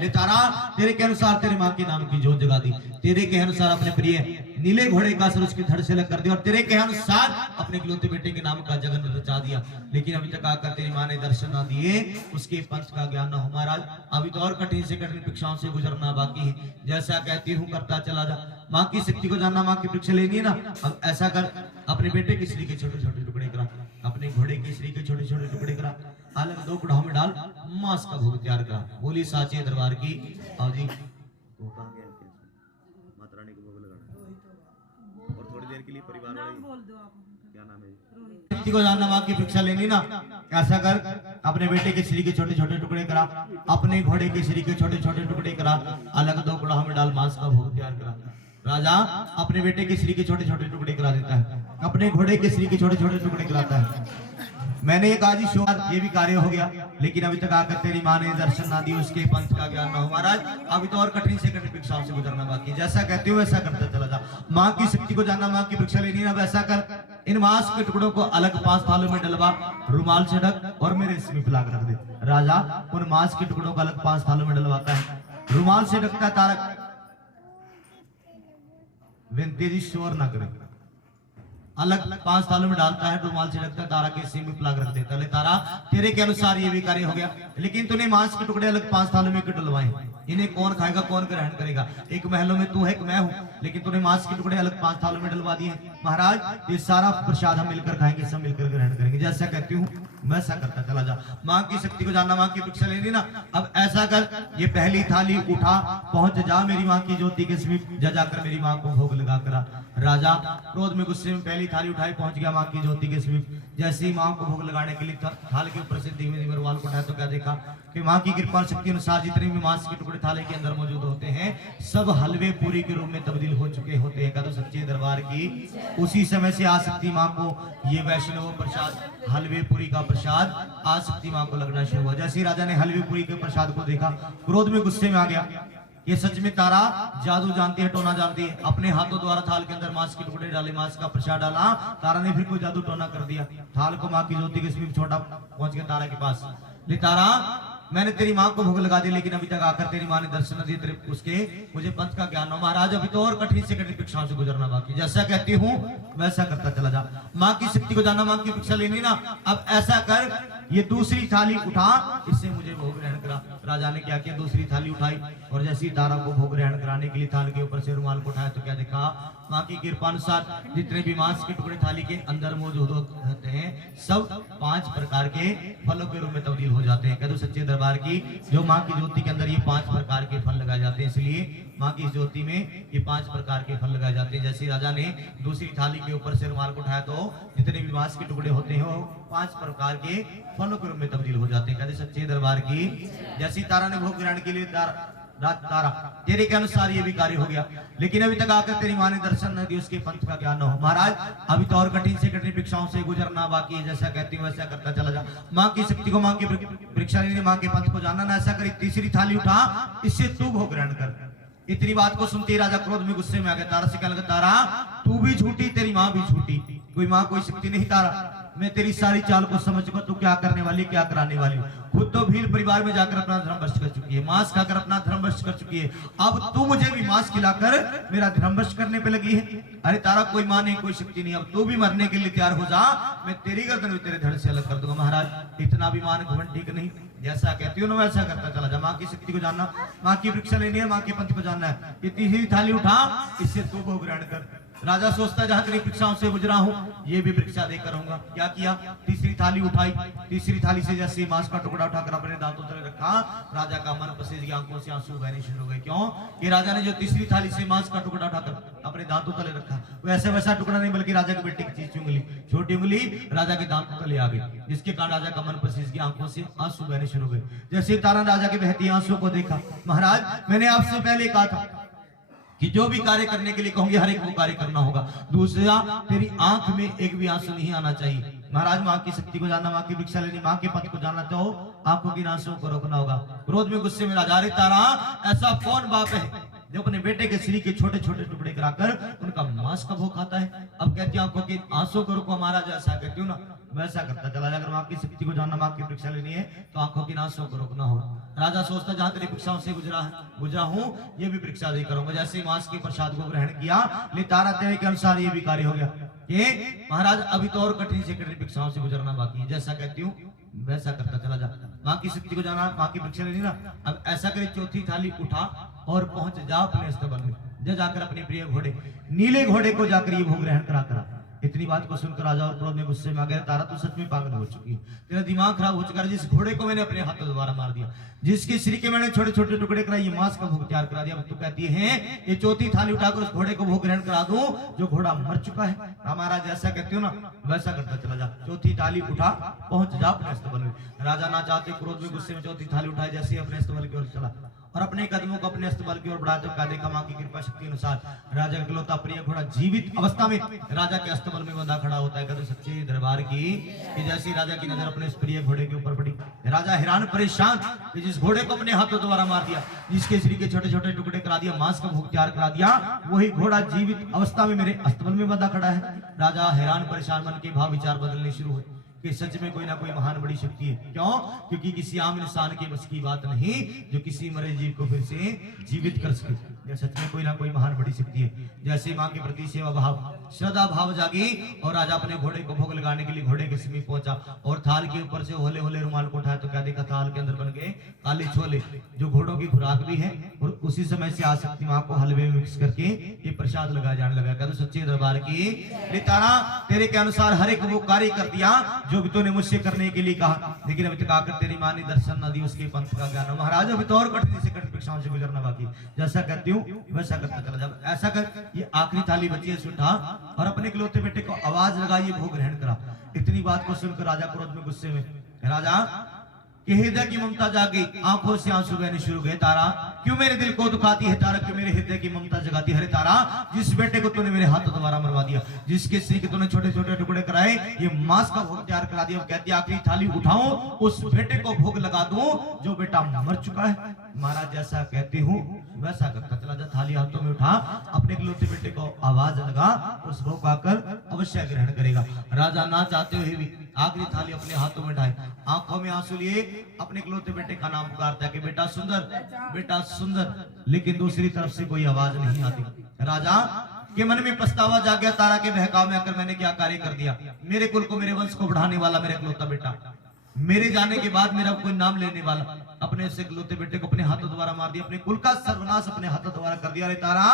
ले तारा, तेरे के अनुसार तेरे मां के नाम की ज्योत जगा दी, तेरे के अनुसार अपने प्रिय नीले घोड़े का सर उसके धड़ से अलग कर दिया और तेरे के अनुसार अपने इकलौते बेटे के नाम का जगन रचा दिया, लेकिन अभी तक आकर तेरी मां ने दर्शन न दिए, उसके पंथ का ज्ञान न हो। महाराज अभी तो और कठिन से कठिन परीक्षाओं से गुजरना बाकी है, जैसा कहती हूँ करता चला जा। मां की शक्ति को जानना, मां की परीक्षा लेनी है ना, अब ऐसा कर अपने बेटे के श्री के छोटे छोटे टुकड़े करा, अपने घोड़े के श्री के छोटे छोटे टुकड़े करा, अलग दो कढ़ाओं में डाल, मांस का भोग तैयार करा। बोली साचे दरबार की। आओ जी, माता रानी को भोग लगाना और थोड़ी देर के लिए परिवार वाले क्या नाम है शक्ति को जानना, मां की परीक्षा लेनी ना, ऐसा कर अपने बेटे के श्री के छोटे छोटे टुकड़े करा, अपने घोड़े के श्री के छोटे छोटे टुकड़े करा, अलग दो कढ़ाओं में डाल, मांस का भोग तैयार करा। राजा अपने बेटे के श्री के छोटे छोटे टुकड़े करा देता है, अपने घोड़े के श्री के छोटे छोटे टुकड़े कराता है। मैंने एक आज ये भी कार्य हो गया, लेकिन अभी तक आकर तेरी मां ने दर्शन ना दी, उसके पंथ का ज्ञान ना हो। महाराज अभी तो और कठिन से कठिन परीक्षाओं से गुजरना बाकी, जैसा कहते हो वैसा करता चला जा। मां की शक्ति को जानना, मां की परीक्षा लेनी ना, वैसा कर इन मांस के टुकड़ों को अलग 5 थालों में डलवा, रुमाल से ढक और मेरे इसमें पिला कर रख दे। राजा उन मांस के टुकड़ों को अलग 5 थालों में डलवाता है, रुमाल से ढकता है। तारक तेजी शोर ना करे, अलग 5 थालों में डालता है, रुमाल से रखता है, तारा के सिर में प्लाग रख देता है। तारा तेरे के अनुसार ये भी कार्य हो गया, लेकिन तूने मांस के टुकड़े अलग 5 थालों में क्यों डलवाए? इन्हें कौन खाएगा, कौन ग्रहण करेगा? एक महलों में तू है, एक मैं हूं, लेकिन तूने मांस के टुकड़े अलग 5 थालों में डलवा दिए। महाराज ये सारा प्रसाद हम मिलकर खाएंगे, सब मिलकर ग्रहण करेंगे, जैसा कहती हूँ वैसा करता चला जा। मां की शक्ति को जानना, मां की परीक्षा लेनी ना, अब ऐसा कर ये पहली थाली उठा, पहुंच जा मेरी मां की ज्योति के समीप, जा जाकर मेरी मां को भोग लगा करा। राजा क्रोध में गुस्से में पहली थाली उठाई पहुंच गया मां की ज्योति के समीप। जैसे ही मां को भोग लगाने के लिए थाल के ऊपर से धीमे धीमे रुमाल को उठाया तो क्या देखा कि मां की कृपा शक्ति अनुसार जितने भी मांस के टुकड़े थाले के अंदर मौजूद होते हैं, सब हलवे पूरी के रूप में तब्दील हो चुके होते हैं। तो सच्चे दरबार की उसी समय से आसक्ति मां को ये वैष्णव प्रसाद हलवे पूरी का प्रसाद आसक्ति मां को लगना शुरू हुआ। जैसे राजा ने हलवे पूरी के प्रसाद को देखा, क्रोध में गुस्से में आ गया, ये सच में तारा जादू जानती है, टोना जानती है। अपने हाथों द्वारा थाल के अंदर मांस के टुकड़े डाले, मांस का प्रसाद डाला। तारा ने फिर कोई जादू टोना कर दिया। थाल को मां की ज्योति के समीप छोटा पहुंच गया तारा के पास। ले तारा, मैंने तेरी मां को भोग लगा दिया, लेकिन अभी तक आकर तेरी मां ने दर्शन न दिए। तेरे उसके मुझे पंथ का ज्ञान हो महाराज, अभी तो और कठिन से कठिन परीक्षाओं से गुजरना बाकी। जैसा कहती हूँ वैसा करता चला जा। मां की शक्ति को जानना, मां की परीक्षा लेनी ना। अब ऐसा कर, ये दूसरी थाली उठा, इससे मुझे भोग ग्रहण करा। राजा ने क्या किया, दूसरी थाली उठाई और जैसे ही तारा को भोग ग्रहण कराने के लिए थाल के ऊपर से रुमाल को उठाया तो क्या देखा, मां की कृपा अनुसार जितने भी मांस के टुकड़े थाली के अंदर मौजूद होते हैं सब 5 प्रकार के फलों के रूप में तब्दील हो जाते हैं। कह दो सच्चे दरबार की जो मां की ज्योति के अंदर ये 5 प्रकार के फल लगाए जाते हैं, इसलिए मां की ज्योति में ये 5 प्रकार के फल लगाए जाते हैं। जैसे राजा ने दूसरी थाली के ऊपर से रुमाल को उठाया तो जितने भी मांस के टुकड़े होते हैं वो 5 प्रकार के फलों के रूप में तब्दील हो जाते हैं। कहते सच्चे दरबार की जैसी तारा ने भोग ग्रहण के लिए तारा तेरे के अनुसार ये भी कार्य हो गया, लेकिन अभी तक आकर तेरी मां ने दर्शन न दिए, उसके पंथ का ज्ञान न हो। महाराज अभी तो और कठिन से कठिन परीक्षाओं से गुजरना बाकी है। जैसा कहती हूँ वैसा करता चला जा। मां की शक्ति को, मां की परीक्षा लेनी, मां के पंथ को जानना ना। ऐसा करी, तीसरी थाली उठा, इससे तू भोग ग्रहण कर। इतनी बात को सुनते ही राजा क्रोध में गुस्से में आ गया। तारा से कहने लगा, तारा तू भी झूठी, तेरी मां भी झूठी, कोई मां कोई शक्ति नहीं। तारा मैं तेरी सारी चाल को समझ चुका, तू क्या करने वाली क्या कराने वाली। खुद तो भील परिवार में जाकर अपना धर्म भ्रष्ट कर चुकी है, मांस खाकर अपना धर्म भ्रष्ट कर चुकी है। अब तू मुझे भी मांस खिलाकर मेरा धर्म भ्रष्ट करने पे लगी है। अरे तारा कोई मां नहीं, कोई शक्ति नहीं, अब तू भी मरने के लिए तैयार हो जा, मैं तेरी गर्दन भी तेरे धड़ से अलग कर दूंगा। महाराज इतना भी मान घमंड ठीक नहीं, जैसा कहती हूँ ना वैसा करता चला जा। मां की शक्ति को जानना, मां की परीक्षा लेनी है, मां के पंथ को जानना है। ये तीसरी थाली उठा, इससे तू भोग ग्रहण कर। राजा सोचता जहां तेरी परीक्षाओं से गुजरा हूं ये भी परीक्षा देकर रहूंगा। क्या किया, तीसरी थाली उठाई, तीसरी थाली से जैसे मांस का टुकड़ा उठाकर अपने दांतों तले रखा, राजा का मन पसीज गया, आंखों से आंसू बहने शुरू हो गए। क्यों कि राजा ने जो तीसरी थाली से मांस का टुकड़ा उठाकर अपने दांतों तले रखा, वैसे वैसा टुकड़ा नहीं बल्कि राजा के बेटे की चीज उंगली, छोटी उंगली राजा के दांतों तले आ गई, जिसके कारण राजा का मन पसीज गया, आंखों से आंसू बहने शुरू हो गए। जैसे तारा राजा के बहती आंसू को देखा, महाराज मैंने आपसे पहले कहा था कि जो भी कार्य करने के लिए कहूंगी हर एक वो कार्य करना होगा। दूसरा, तेरी आंख में एक भी आंसू नहीं आना चाहिए। महाराज मां की शक्ति को जानना, मां की भिक्षा लेनी, मां के पद को जानना चाहो, आंखों की आंसुओं को रोकना होगा। क्रोध में गुस्से में राजा, अरे तारा ऐसा कौन बाप है जो अपने बेटे के शरीर के छोटे छोटे टुकड़े कराकर उनका मांस का भोग खाता है। अब कहती आंखों की आंसू को रोको महाराज, ऐसा कहती हूँ ना वैसा करता चला जा। अगर मां की शक्ति को जानना, मां की परीक्षा लेनी है तो आंखों की आंसुओं को रोकना हो। राजा सोचता जहां तेरी परीक्षाओं से गुजरा हूं ये भी परीक्षा दे करूंगा। जैसे ही मांस के प्रसाद को ग्रहण किया, ले तारा तेरे के अनुसार ये भी कार्य हो गया। ये महाराज अभी तो और कठिन से कठिन परीक्षाओं से गुजरना बाकी है। जैसा कहती हूँ वैसा करता चला जा। मां की शक्ति को जाना, मां की परीक्षा लेनी ना। अब ऐसा करे, चौथी थाली उठा और पहुंच जा अपने स्तबल में, जाकर अपने प्रिय घोड़े नीले घोड़े को जाकर ये भोग ग्रहण करा। इतनी बात को सुनकर राजा और क्रोध में गुस्से में आ गया। तारा तू सच में पागल हो चुकी है, तेरा दिमाग खराब हो चुका है। जिस घोड़े को मैंने अपने हाथों द्वारा मार दिया, जिसके शरीर के मैंने छोटे छोटे टुकड़े कराए, ये मांस का भोग तैयार करा दिया, तू कहती है ये चौथी थाली उठाकर उस घोड़े को भोग ग्रहण करा दूं जो घोड़ा मर चुका है। हमारा जैसा कहती हो ना वैसा करता चला जा। चौथी थाली उठा, पहुंच जा अपने स्तबल में। राजा ना चाहते क्रोध में गुस्से में चौथी थाली उठाई, जैसे अपने स्तबल की ओर चला और अपने कदमों को अपने स्तबल की ओर बढ़ाया तो क्या देखा, मां की कृपा शक्ति अनुसार राजा का इकलौता प्रिय घोड़ा जीवित अवस्था में राजा के स्तबल में बंधा खड़ा होता है। कहते सच्चे दरबार की कि जैसी राजा की नजर अपने इस प्रिय घोड़े के ऊपर पड़ी, राजा हैरान परेशान कि जिस घोड़े को अपने हाथों द्वारा मार दिया, जिसके शरीर के छोटे छोटे टुकड़े करा दिया, मांस का भोग तैयार करा दिया, वही घोड़ा जीवित अवस्था में मेरे स्तबल में बंधा खड़ा है। राजा हैरान परेशान मन के भाव विचार बदलने शुरू हुए कि सच में कोई ना कोई महान बड़ी शक्ति है। क्यों? क्योंकि किसी आम इंसान के बस की बात नहीं जो किसी मरे जीव को फिर से जीवित कर सके। सच में कोई ना कोई महान बड़ी शक्ति है। जैसे मां के प्रति सेवा भाव श्रद्धा भाव जागी और राजा अपने घोड़े को भोग लगाने के लिए घोड़े के समीप पहुंचा और थाल के ऊपर से होले होले रुमाल को उठाया तो क्या देखा, थाल के अंदर बन गए काले छोले जो घोड़ों की खुराक भी है। और उसी समय से आसक्ति मां को हलवे में मिक्स करके ये प्रसाद लगाया जाने लगा। कहते सच्चे दरबार की तारा तेरे के अनुसार हर एक वो कार्य कर दिया जो भी तूने मुझसे करने के लिए कहा, लेकिन अभी तक आकर तेरी मां ने दर्शन न दी, उसके पंथ का ज्ञान। महाराज अभी तो और कठिन से कठिन परीक्षाओं से गुजरना बाकी। जैसा कहती हूँ वैसा करता चला जा। ऐसा कर, ये आखिरी थाली बची है, उठा और अपने इकलौते बेटे को आवाज लगाई, भोग ग्रहण करा। इतनी बात को सुनकर राजा क्रोध में गुस्से में, राजा कि हृदय की ममता जागी, आंखों से आंसू बहने शुरू गए। तारा क्यों मेरे दिल को दुखाती है, तारा क्यों मेरे हृदय की ममता जगाती है। अरे तारा जिस बेटे को तूने मेरे हाथों द्वारा मरवा दिया, जिसके शरीर के तूने छोटे छोटे टुकड़े कराए, ये मांस का भोग तैयार करा दिया। कहती आखिरी थाली उठाऊं, उस बेटे को भोग लगा दूं जो बेटा मर चुका है। महाराज जैसा कहती हूँ वैसा करता चला जा। थाली हाथों में उठा, अपने इकलौते बेटे को आवाज लगा, उस भोग आकर अवश्य ग्रहण करेगा। राजा ना चाहते हुए भी आखिरी थाली अपने हाथों में उठाए, आंखों में आंसू लिए अपने इकलौते बेटे का नाम पुकारता है कि बेटा सुंदर, बेटा सुंदर। लेकिन दूसरी तरफ से कोई आवाज नहीं आती। राजा के मन में पछतावा जाग गया, तारा के बहकाव में आकर मैंने क्या कार्य कर दिया। मेरे कुल को, मेरे वंश को बढ़ाने वाला मेरा इकलौता बेटा, मेरे जाने के बाद मेरा कोई नाम लेने वाला, अपने से इकलौते बेटे को अपने हाथों द्वारा मार दिया, अपने कुल का सर्वनाश अपने हाथों द्वारा कर दिया। अरे तारा,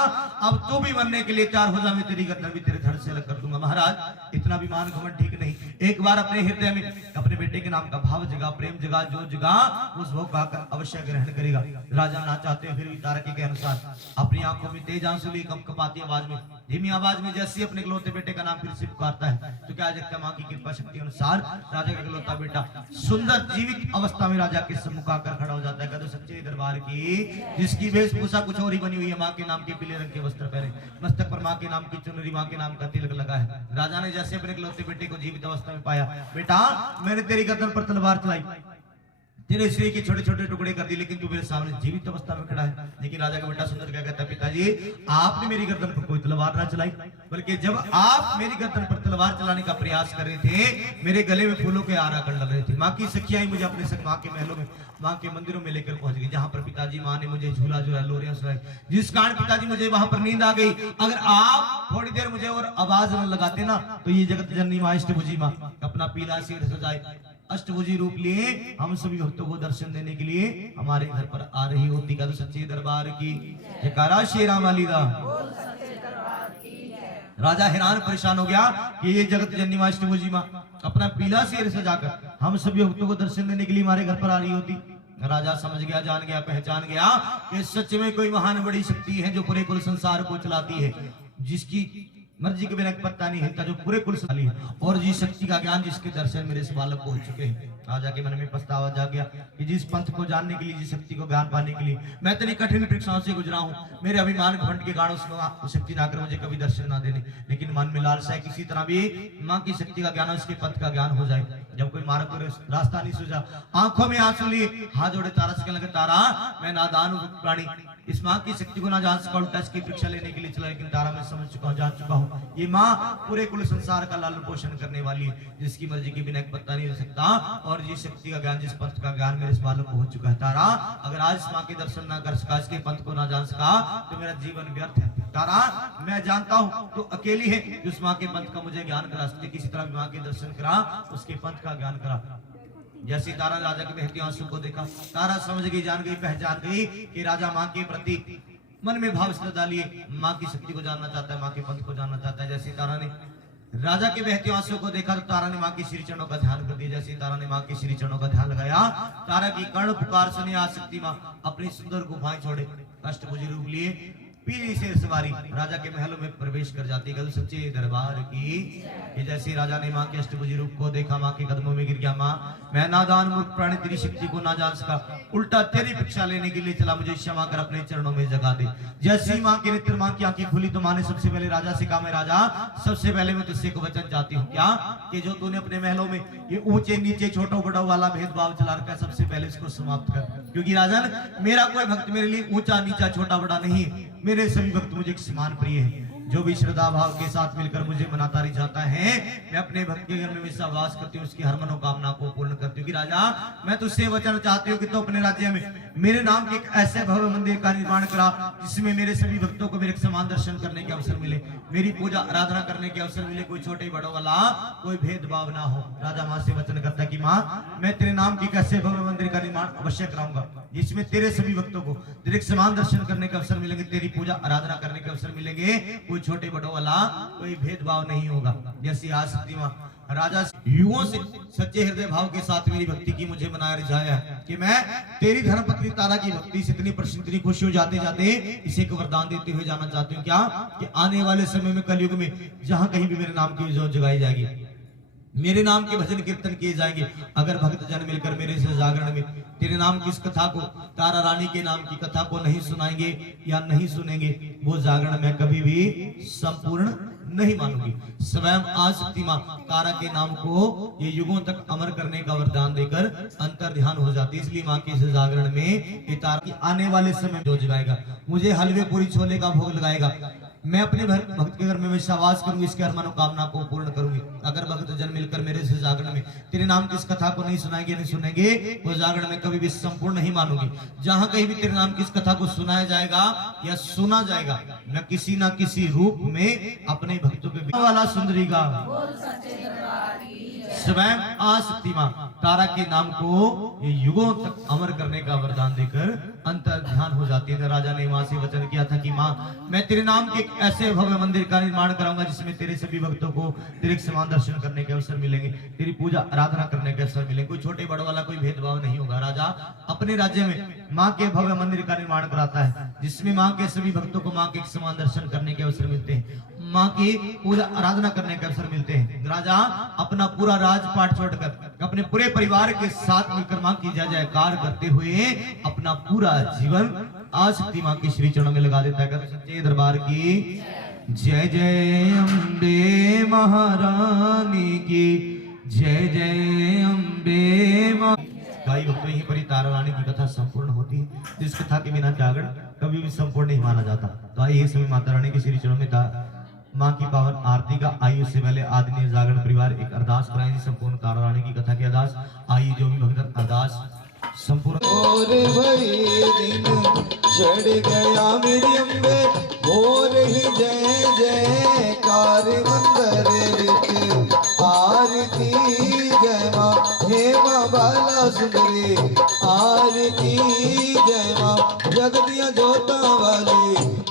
अब तू भी मरने के लिए तैयार हो जा, मैं तेरी गर्दन भी तेरे धड़ से अलग कर दूंगा। महाराज, इतना विमान घमंड ठीक नहीं। एक बार अपने हृदय में अपने बेटे के नाम का भाव जगा, प्रेम जगा, जो जगा उस भोग का अवश्य ग्रहण करेगा। राजा ना चाहते फिर भी तारा के अनुसार अपनी आंखों में तेज आंसू लिए कपकपाती आवाज में, धीमी आवाज में जैसे अपने इकलौते बेटे का नाम फिर से पुकारता है, तो क्या जगता मां की कृपा शक्ति अनुसार राजा का इकलौता बेटा सुंदर जीवित अवस्था में राजा के सम्मुख आकर खड़ा हो जाता है। कहते सच्चे दरबार की, जिसकी वेशभूषा कुछ और ही बनी हुई है, मां के नाम के पीले रंग के वस्त्र पहने, मस्तक पर मां के नाम की चुनरी, मां के नाम का तिलक लगा है। राजा ने जैसे अपने इकलौते बेटे को जीवित अवस्था में पाया, बेटा मैंने तेरी गर्दन पर तलवार चलाई, तेरे शरीर के छोटे छोटे टुकड़े कर दिए, लेकिन तू मेरे सामने जीवित अवस्था में खड़ा है। लेकिन राजा का बेटा सुंदर क्या कहता है, पिताजी आपने मेरी गर्दन पर कोई तलवार ना चलाई, बल्कि जब आप मेरी गर्दन पर तलवार चलाने का प्रयास कर रहे थे, मेरे गले में फूलों के आरा कर डाल रहे थे। माँ की सखियां मुझे अपने संग माँ के महलों में, माँ के मंदिरों में लेकर पहुंच गई, जहां पर पिताजी माँ ने मुझे झूला झूला, लोरियां सुनाई, जिस कारण पिताजी मुझे वहां पर नींद आ गई। अगर आप थोड़ी देर मुझे और आवाज न लगाते ना, तो ये जगत जननी माँ अष्टभुजी माँ अपना पीला सिर सजाए, अष्टभुजी रूप लिए हम सभी भक्तों को दर्शन देने के लिए हमारे घर पर आ रही होती। का तो सच्चे दरबार की जयकारा, श्री राम वाली दा। राजा हैरान परेशान हो गया कि ये जगत जननी माँ अष्टभुजी माँ अपना पीला सिर सजाकर हम सभी भक्तों को दर्शन देने के लिए हमारे घर पर आ रही होती। राजा समझ गया, जान गया, पहचान गया कि सच में कोई महान बड़ी शक्ति है जो पूरे कुल संसार को चलाती है, जिसकी मर्जी के बिना पत्ता नहीं हिलता, जो पूरे कुल संभाली है, और जिस शक्ति का ज्ञान, जिसके दर्शन मेरे इस बालक को हो चुके हैं। राजा के मन में पछतावा जाग गया कि जिस पंथ को जानने के लिए, जिस शक्ति को ज्ञान पाने के लिए मैं इतनी कठिन परीक्षाओं से गुजरा हूँ, मेरे अभिमान घमंड के कारण उसको शक्ति ना कर मुझे कभी दर्शन ना देने, लेकिन मन में लालसा है किसी तरह भी माँ की शक्ति का ज्ञान, उसके पंथ का ज्ञान हो जाए। जब कोई मार्ग को रास्ता नहीं सूझा, आंखों में आंसू लिए हाथ जोड़े तारा से कहने लगे, तारा मैं नादान हूँ प्राणी, इस माँ की शक्ति को ना जान सका, उल्टा इसकी परीक्षा लेने के लिए चला, लेकिन तारा मैं समझ चुका हूँ, जान चुका हूँ, ये माँ पूरे कुल संसार का लालन पोषण करने वाली है, जिसकी मर्जी के बिना एक पत्ता नहीं हो सकता, और जिस शक्ति का ज्ञान, जिस पंथ का ज्ञान मेरे इस बालक को हो चुका है। तारा अगर आज इस माँ के दर्शन ना कर सका, इसके पंथ को ना जान सका, तो मेरा जीवन व्यर्थ है। तारा मैं जानता हूँ तो अकेली है जो उस माँ के पंथ का मुझे ज्ञान करा सकती, किसी तरह माँ के दर्शन करा, उसके पंथ का ज्ञान करा। जैसे तारा राजा के बहते आंसू को देखा, तारा समझ गई, जान गई, पहचान गई कि राजा माँ के प्रति मन में भाव श्रद्धा लिए माँ की शक्ति को जानना चाहता है, माँ के पंथ को जानना चाहता है। जैसे तारा ने राजा के बहते आंसू को देखा, तो तारा ने माँ के श्री चरणों का ध्यान कर दिया। जैसे तारा ने माँ के श्री चरणों का ध्यान लगाया, तारा की कर्ण पुकार सुनी आसक्ति माँ अपनी सुंदर गुफाएं छोड़े, अष्टभुजी रूप लिए पीली से सवारी राजा के महलों में प्रवेश कर जाती है। सच्चे दरबार की, कि जैसे राजा ने माँ के अष्टभुजी रूप को देखा, माँ के कदमों में गिर गया, माँ मैं नादान मूर्ख प्राणी तेरी शक्ति को ना जान सका, उल्टा तेरी भिक्षा लेने के लिए चला, मुझे क्षमा कर अपने चरणों में जगा दे। जैसे ही माँ के नेत्र, माँ की आंखें खुली, तो माँ ने सबसे पहले राजा से कहा, मैं राजा सबसे पहले मैं तुझसे एक वचन चाहती हूँ, क्या कि जो तूने अपने महलों में ये ऊंचे नीचे छोटा बड़ा वाला भेदभाव चला रखा है, सबसे पहले इसको समाप्त कर, क्योंकि राजन मेरा कोई भक्त मेरे लिए ऊंचा नीचा छोटा बड़ा नहीं है, मेरे सभी भक्त मुझे एक समान प्रिय है। जो भी श्रद्धा भाव के साथ मिलकर मुझे मनाता रह जाता है, मैं अपने भक्त के घर में हमेशा वास करती हूँ, उसकी हर मनोकामना को पूर्ण करती हूँ। कि राजा मैं तुझसे वचन चाहती हूँ कि तो अपने राज्य में मेरे नाम के एक ऐसे भव्य मंदिर का निर्माण करा, जिसमें मेरे सभी भक्तों को मेरे समान दर्शन करने के अवसर मिले, मेरी पूजा आराधना करने के अवसर मिले, कोई छोटे बड़ों वाला कोई भेदभाव ना हो। राजा माँ से वचन करता है कि माँ मैं तेरे नाम के कैसे भव्य मंदिर का निर्माण अवश्य कराऊंगा, जिसमें तेरे सभी भक्तों को तेरे समान दर्शन करने के अवसर मिलेंगे, तेरी पूजा आराधना करने के अवसर मिलेंगे, कोई छोटे बड़ों वाला कोई भेदभाव नहीं होगा। जैसी आसक्ति माँ राजा युगों से सच्चे हृदय भाव के साथ मेरी भक्ति की मुझे बनाया रिझाया कि मैं तेरी धर्मपत्नी तारा की भक्ति से इतनी प्रसन्न, इतनी खुशी हो जाते जाते इसे एक वरदान देते हुए जाना चाहती हूँ, क्या कि आने वाले समय में कलयुग में जहां कहीं भी मेरे नाम की जोत जगाई जाएगी, मेरे नाम के भजन कीर्तन किए जाएंगे। अगर भक्त जन मिलकर मेरे से जागरण में तेरे नाम की इस कथा को, तारा रानी के नाम की कथा को नहीं सुनाएंगे या नहीं सुनेंगे, वो जागरण मैं कभी भी संपूर्ण नहीं मानूंगी। स्वयं आशक्ति मां तारा के नाम को ये युगों तक अमर करने का वरदान देकर अंतर ध्यान हो जाती है। इसलिए मां के इस जागरण में ये तारा की आने वाले समय जो जगाएगा, मुझे हलवे पूरी छोले का भोग लगाएगा, मैं अपने भक्त के घर में विश्वास करूंगी, इसके हर मनोकामना को पूर्ण करूंगी। अगर भक्त जन मिलकर मेरे से जागरण में तेरे नाम की इस कथा को नहीं सुनाएंगे नहीं सुनेंगे, वो जागरण में कभी भी संपूर्ण नहीं मानूंगी। जहां कहीं भी तेरे नाम की इस कथा को सुनाया जाएगा या सुना जाएगा, मैं किसी ना किसी रूप में अपने भक्तों के वाला सुंदरी का स्वयं आशक्ति मां तारा के नाम को ये युगों तक अमर करने का वरदान देकर अंतर ध्यान हो जाती है। राजा ने मां से वचन किया था कि मां, मैं तेरे नाम के एक ऐसे भव्य मंदिर का निर्माण कराऊंगा जिसमें तेरे सभी भक्तों को तेरे समान दर्शन करने के अवसर मिलेंगे, तेरी पूजा आराधना करने के अवसर मिलेंगे। कोई छोटे बड़े वाला कोई भेदभाव नहीं होगा। राजा अपने राज्य में मां के भव्य मंदिर का निर्माण कराता है जिसमें मां के सभी भक्तों को मां के एक समान दर्शन करने के अवसर मिलते हैं, मां की पूजा आराधना करने के अवसर मिलते हैं। राजा अपना पूरा राजपाट छोड़कर अपने पूरे परिवार के साथ मिलकर मां की जय जयकार करते हुए अपना पूरा जीवन आशक्ति मां के श्री चरणों में लगा देता है। सच्चे दरबार की जय जय अम्बे महारानी की जय जय अम्बे गाई भक्तों यहीं पर ही तारा रानी की कथा संपूर्ण होती है, जिस कथा के बिना जागरण कभी भी संपूर्ण नहीं माना जाता। तो आइए समय माता रानी के श्री चरणों में मां की पावन आरती का आयु से पहले आदरणीय जागरण परिवार एक अरदास कराएंगे संपूर्ण तारा रानी की कथा की अरदास। आइए जो भी भक्त अरदास संपूर्ण और भाई दिन चढ़ गया मेरी अम्बे, हो रही जय जयकार मंदिर विच आरती जय मां हे मां बाला सुंदरी आरती जय मां जगदियां जोतां वाली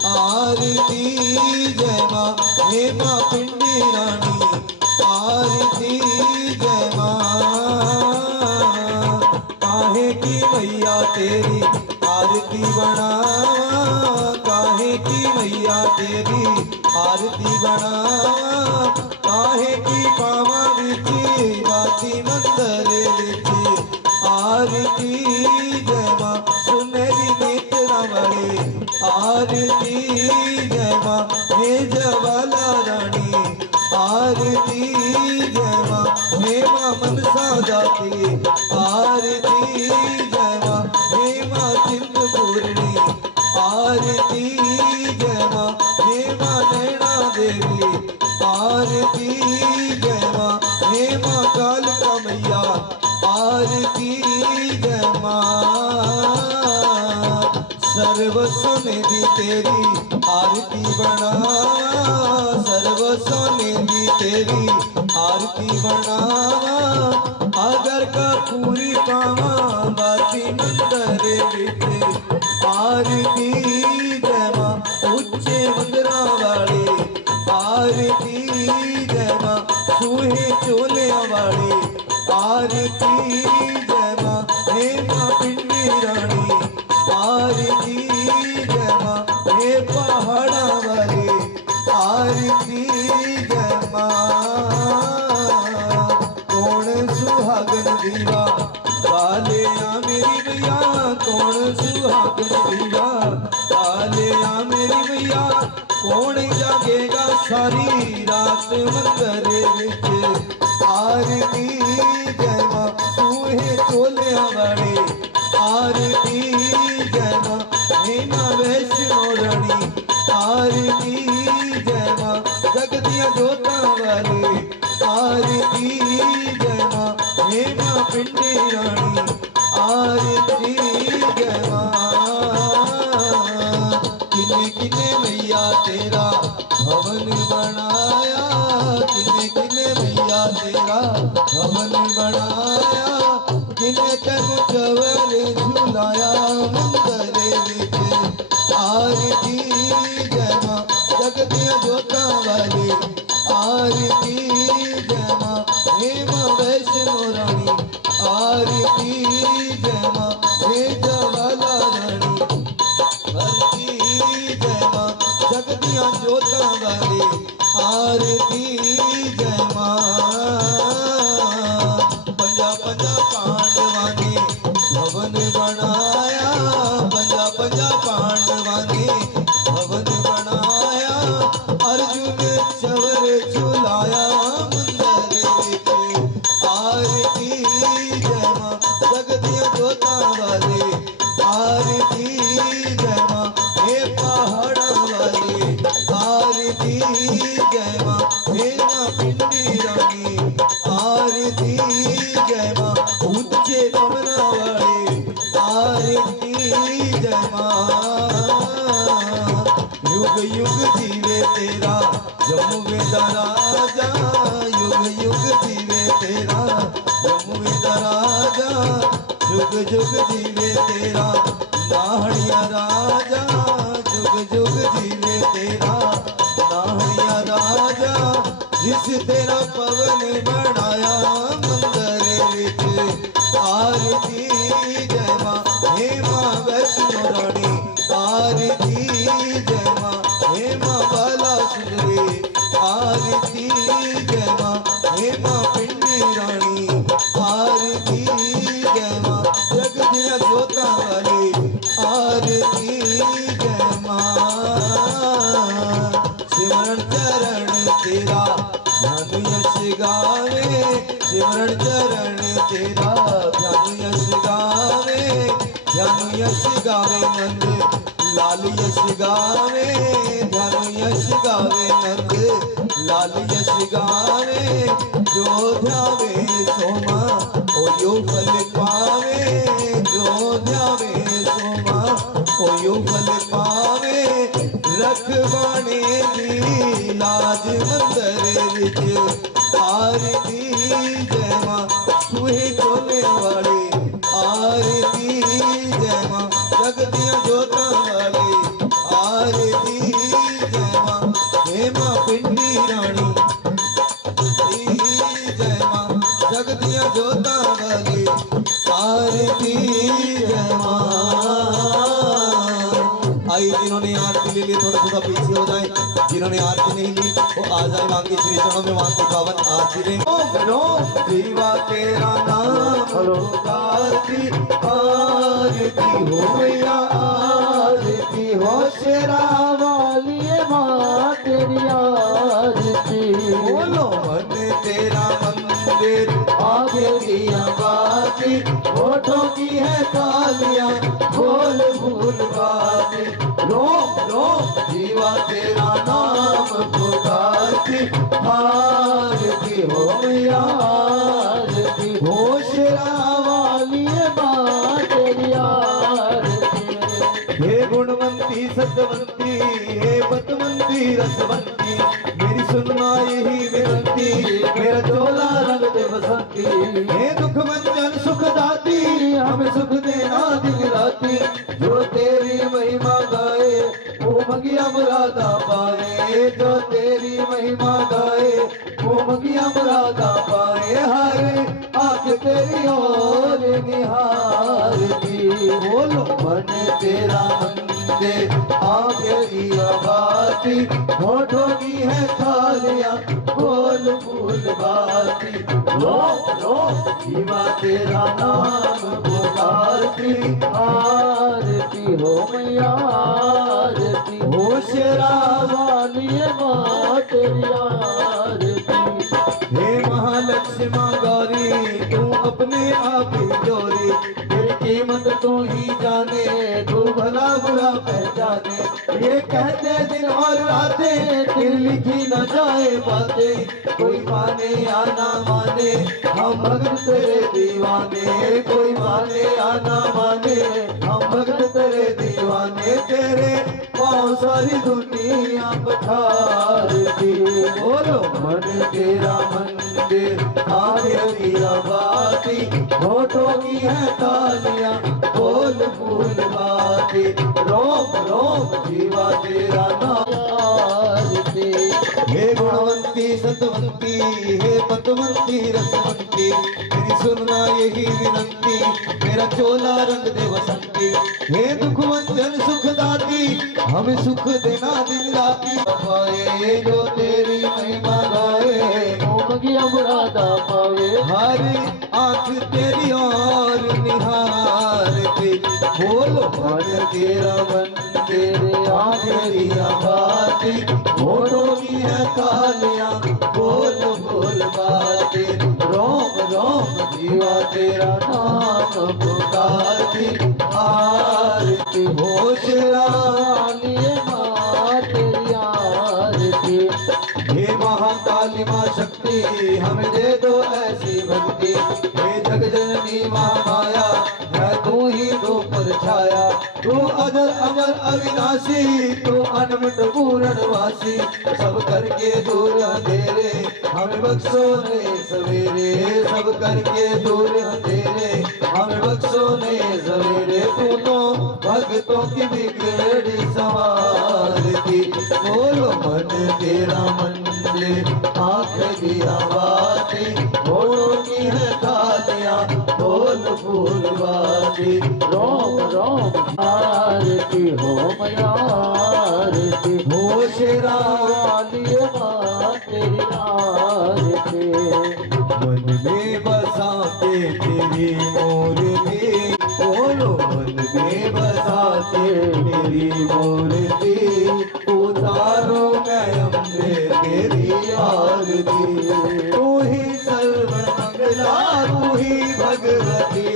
आरती जय मां हे मां पिंडी रानी आरती जय मां काहे की मैया तेरी आरती बनावा, काहे की मैया तेरी आरती बनावा, काहे की पावा विच बाती मंदिर विच आरती जय मां सुनहरी नेत्रा वाली आरती जय मां हे जवाला रानी आरती जय मां हे मां मनसा जाती आरती जय मां हे मां चिंतपूर्णी आरती जय मां हे मां नैना देवी आरती जय मां हे मां कालका मैया आरती जय मां सर्व सोने दी तेरी आरती बनावा, सर्व सोने दी तेरी आरती बनावा, अगर कपूरी पावा बाती मंदिर विच आरती जय मां उच्चे मंदिरा वाली आरती जय मां सूहे चोलिया वाली आरती जय मां हे मां पिंडी रानी आरती जय मां हे पहाड़ा वाली आरती जय मां कौन सुहागन दीवा काले मेरी मैया, कौन सुहागन दीवा काले मेरी मैया, कौन जागेगा सारी रात मंदिर विच आरती जय मां सूहे चोलिया वाली आरती जय मां हे मां वैष्णो रानी आरती जय मां जगदियां जोतां वाली आरती जय मां हे मां पिंडी रानी आरती जय मां किने किने मैया तेरा भवन बनाया, किने किने मैया तेरा भवन बनाया, किने तन चवर झुलाया मंदिर विच आरती जय मां जगदियां जोतां वाली आरती जय मां हे मां वैष्णो रानी आरती जय मां हे जवाला रानी आरती जय मां जगदियां जोतां वाली आरती जय मां अर्जुन चवर झुलाया मंदर विच आरती जय मां जगदियां जोतां वाली आरती जय मां हे पहाड़ां वाली आरती जय मां हे मां पिंडी रानी आरती जय मां ऊंचे पवनां वाली आरती जय मां युग युग जीवे तेरा जमुवे दा राजा युग युग जीवे तेरा जमुवे दा राजा जुग जुग जीवे तेरा नाहड़िया राजा जुग जुग जीवे तेरा नाहड़िया राजा जिस तेरा पवन बनाया मंदिर विच आरती जय मां हे मां वैष्णो रानी आरती जय मां हे मां बाला सुंदरी आरती जय मां हे मां पिंडी रानी आरती जय मां जगदियां जोतां वाली आरती जय मां सिमरन चरण तेरा ध्यान यश गावे सिमरन चरण तेरा ध्यान यश गावे ध्यान यश गावे नंद लाल यश गावे ध्यान यश गावे नंद लाल यश गावे जो ध्यावे सोमा ओयो फल पावे जो ध्यावे सोमा ओयो फल पावे रखवाने दी लाज मंदर विच आरती जय मां सुहे चोले वाले आरती जय मां जगदियां जोतां वाले आरती जय मां हे मां पिंडी रानी जय मां जगदियां जोतां वाले आरती जय मां आई जिन्होंने आरती ले ली थोड़ा थोड़ा पीछे हो जाए जिन्होंने आरती नहीं ली वो आ जाए मां के श्री चरणों में मां की पावन आरती रे रोम जीवा तेरा नाम आरती आरती हो मैया आरती हो शेरा वाली मां तेरी आरती बोलो मन तेरा मंदिर आगे दिया बाती होठों की है तालियां बोल भूल बाती रोम रोम जीवा तेरा नाम पुकारती आरती हो मैया आरती हो शेरा वाली मां तेरी आरती हे गुणवंती सतवंती हे पतवंती रसवंती मेरी सुनना यही विनती मेरा चोला रंग दे बसंती हे दुख मंजन सुख दाती हमें सुख देना दिन राती जो तेरी महिमा गाए वो मगिया मुरादा पाए जो तेरी महिमा गाए वो मगिया मुरादा पाए हारे आंख तेरी ओर निहारती बोलो मन तेरा मंदिर आगे दिया बाती होठों की है थालियां बोल भूल बाती लो लो जीवा तेरा नाम पुकारती आरती हो मैया आरती हो शेरा वाली मां तेरी आरती हे महालक्ष्मी मां गौरी तू अपने आप ही जोरी तेरी कीमत तू ही जाने तू भला बुरा पहचाने ये कहते दिन और रातें फिर लिखी न जाए बातें कोई माने या ना माने हम भगत तेरे दीवाने कोई माने या ना माने हम भगत तेरे दीवाने तेरे पाँव सारी दुनिया पठारती बोलो मन तेरा मंदिर आगे दिया बाती होठों की है तालियां बोल फूल बाती रोम रोम जीवा तेरा नाम आरती हे गुणवंती सतवंती हे पतवंती रसवंती मेरी सुनना यही विनंती मेरा चोला रंग दे बसंती हे दुख वंजन सुख दाती हमें सुख देना दिन राती पाए जो तेरी महिमा गाए मगिया मुरादा पावे हरी आंख तेरी और निहारती बोलो मन तेरा मन तेरे आखिरिया बातें होठों की है कालियां बोल बोल बातें रोम रोम जीवा तेरा नाम पुकारती आरती हो तेरा लिए माँ तेरी आरती हे महाकाली माँ शक्ति हमें दे दो ऐसी भक्ति हे जग जननी महामाया है तू ही तो पर छाया तू अजर अमर अविनाशी तू अनमित पूरणवासी सब करके दूर अंधेरे हमें बख्शो ने सवेरे सब करके दूर अंधेरे हमें बख्शो ने सवेरे तू तो भक्तों की बिगड़ी संवारती बोलो मन तेरा मंदिर आँख दिया बातें होठों की है कालियां बोल फूल बातें रोम रोम आरती हो आरती हो शेरा वाली माँ तेरी आरती मन में बसा के तेरी मूर्ति बोलो मन में बसा के तेरी मूर्ति उतारो मैं अम्बे तेरी आरती तू ही सर्वमंगला तू ही भगवती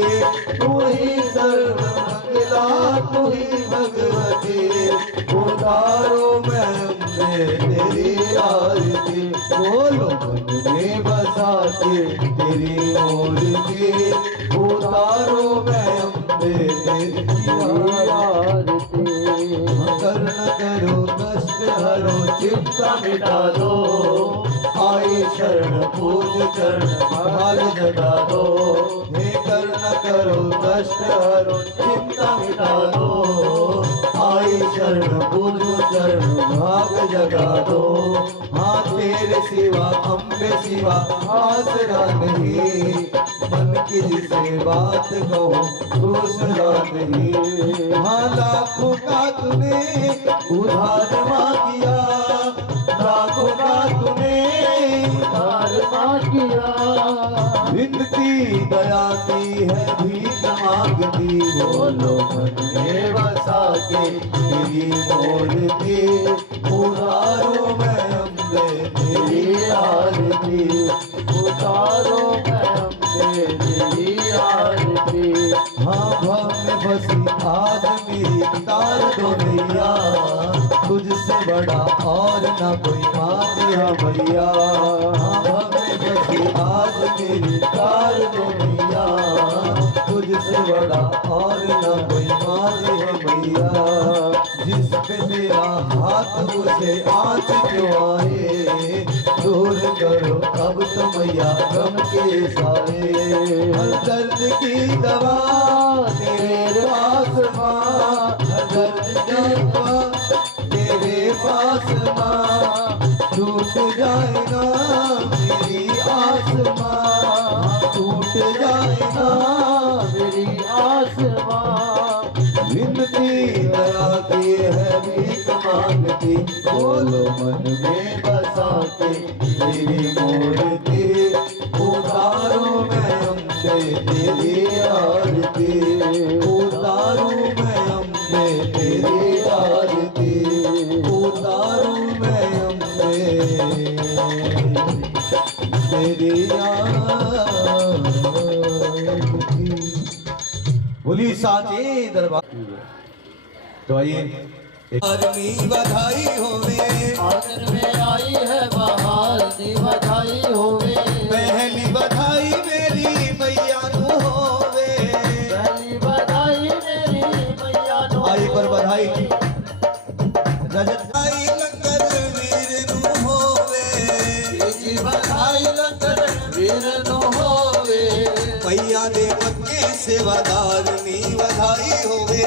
तू ही सर्वमंगला तू ही भगवती उतारो मैं अम्बे तेरी आरती बोलो मन में बसा के तेरी मूर्ति उतारो मैं अम्बे तेरी आरती कर्ण करो कष्ट हरो चिंता मिटा दो आई शरण पूज चरण भाग जगा दो हे कर्ण करो कष्ट हरो चिंता मिटा दो आई शरण पूज चरण भाग जगा दो हाँ तेरे सिवा अम्बे सिवा आसरा नहीं मन की जिसे बात कहो दूसरा नहीं हाँ लाखों का तूने उधार मांगिया लाखों का तूने उधार मांगिया विनती दया की है भीख मांगती बोलो मन में बसा के तेरी मूर्ति उतारो मैं अम्बे तेरी आरती उतारो मैं अम्बे तेरी आरती हाँ भाव में बसी आज मेरी तार दो भैया तुझसे बड़ा और न कोई मांगा भैया हाँ भाव में बसी आज मेरी तार दो भैया तुझसे बड़ा और न कोई मांगा भैया जिस पे तेरा हाथ उसे आँच क्यों आए दूर करो अब तो मैया गम के साए हर दर्द की दवा तेरे पास माँ हर दर्द की दवा तेरे पास माँ टूट जाए ना मेरी आस माँ टूट जाए ना मेरी आस माँ विनती दया की है भीख मांगती बोलो मन में बसा के तेरी मूर्ति उतारो मैं अम्बे तेरी आरती उतारो मैं अम्बे तेरी आरती उतारो मैं अम्बे तेरी आरती बोली साचे दरबार तो आइए आदमी बधाई होवे आंगन में आई है बहार दी बधाई होवे पहली बधाई मेरी मैया नु होवे पहली बधाई मेरी मैया नो आई पर बधाई रजत आई लंगर वीर नु होवे तीजी बधाई लंगर वीर नो होवे मैया दे पक्के सेवादार नी बधाई होवे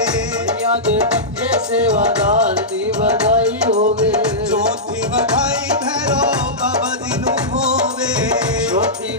मैया दे पक्के सेवादार दी बधाई होवे चौथी बधाई भैरो बाबा जी नु होवे चौथी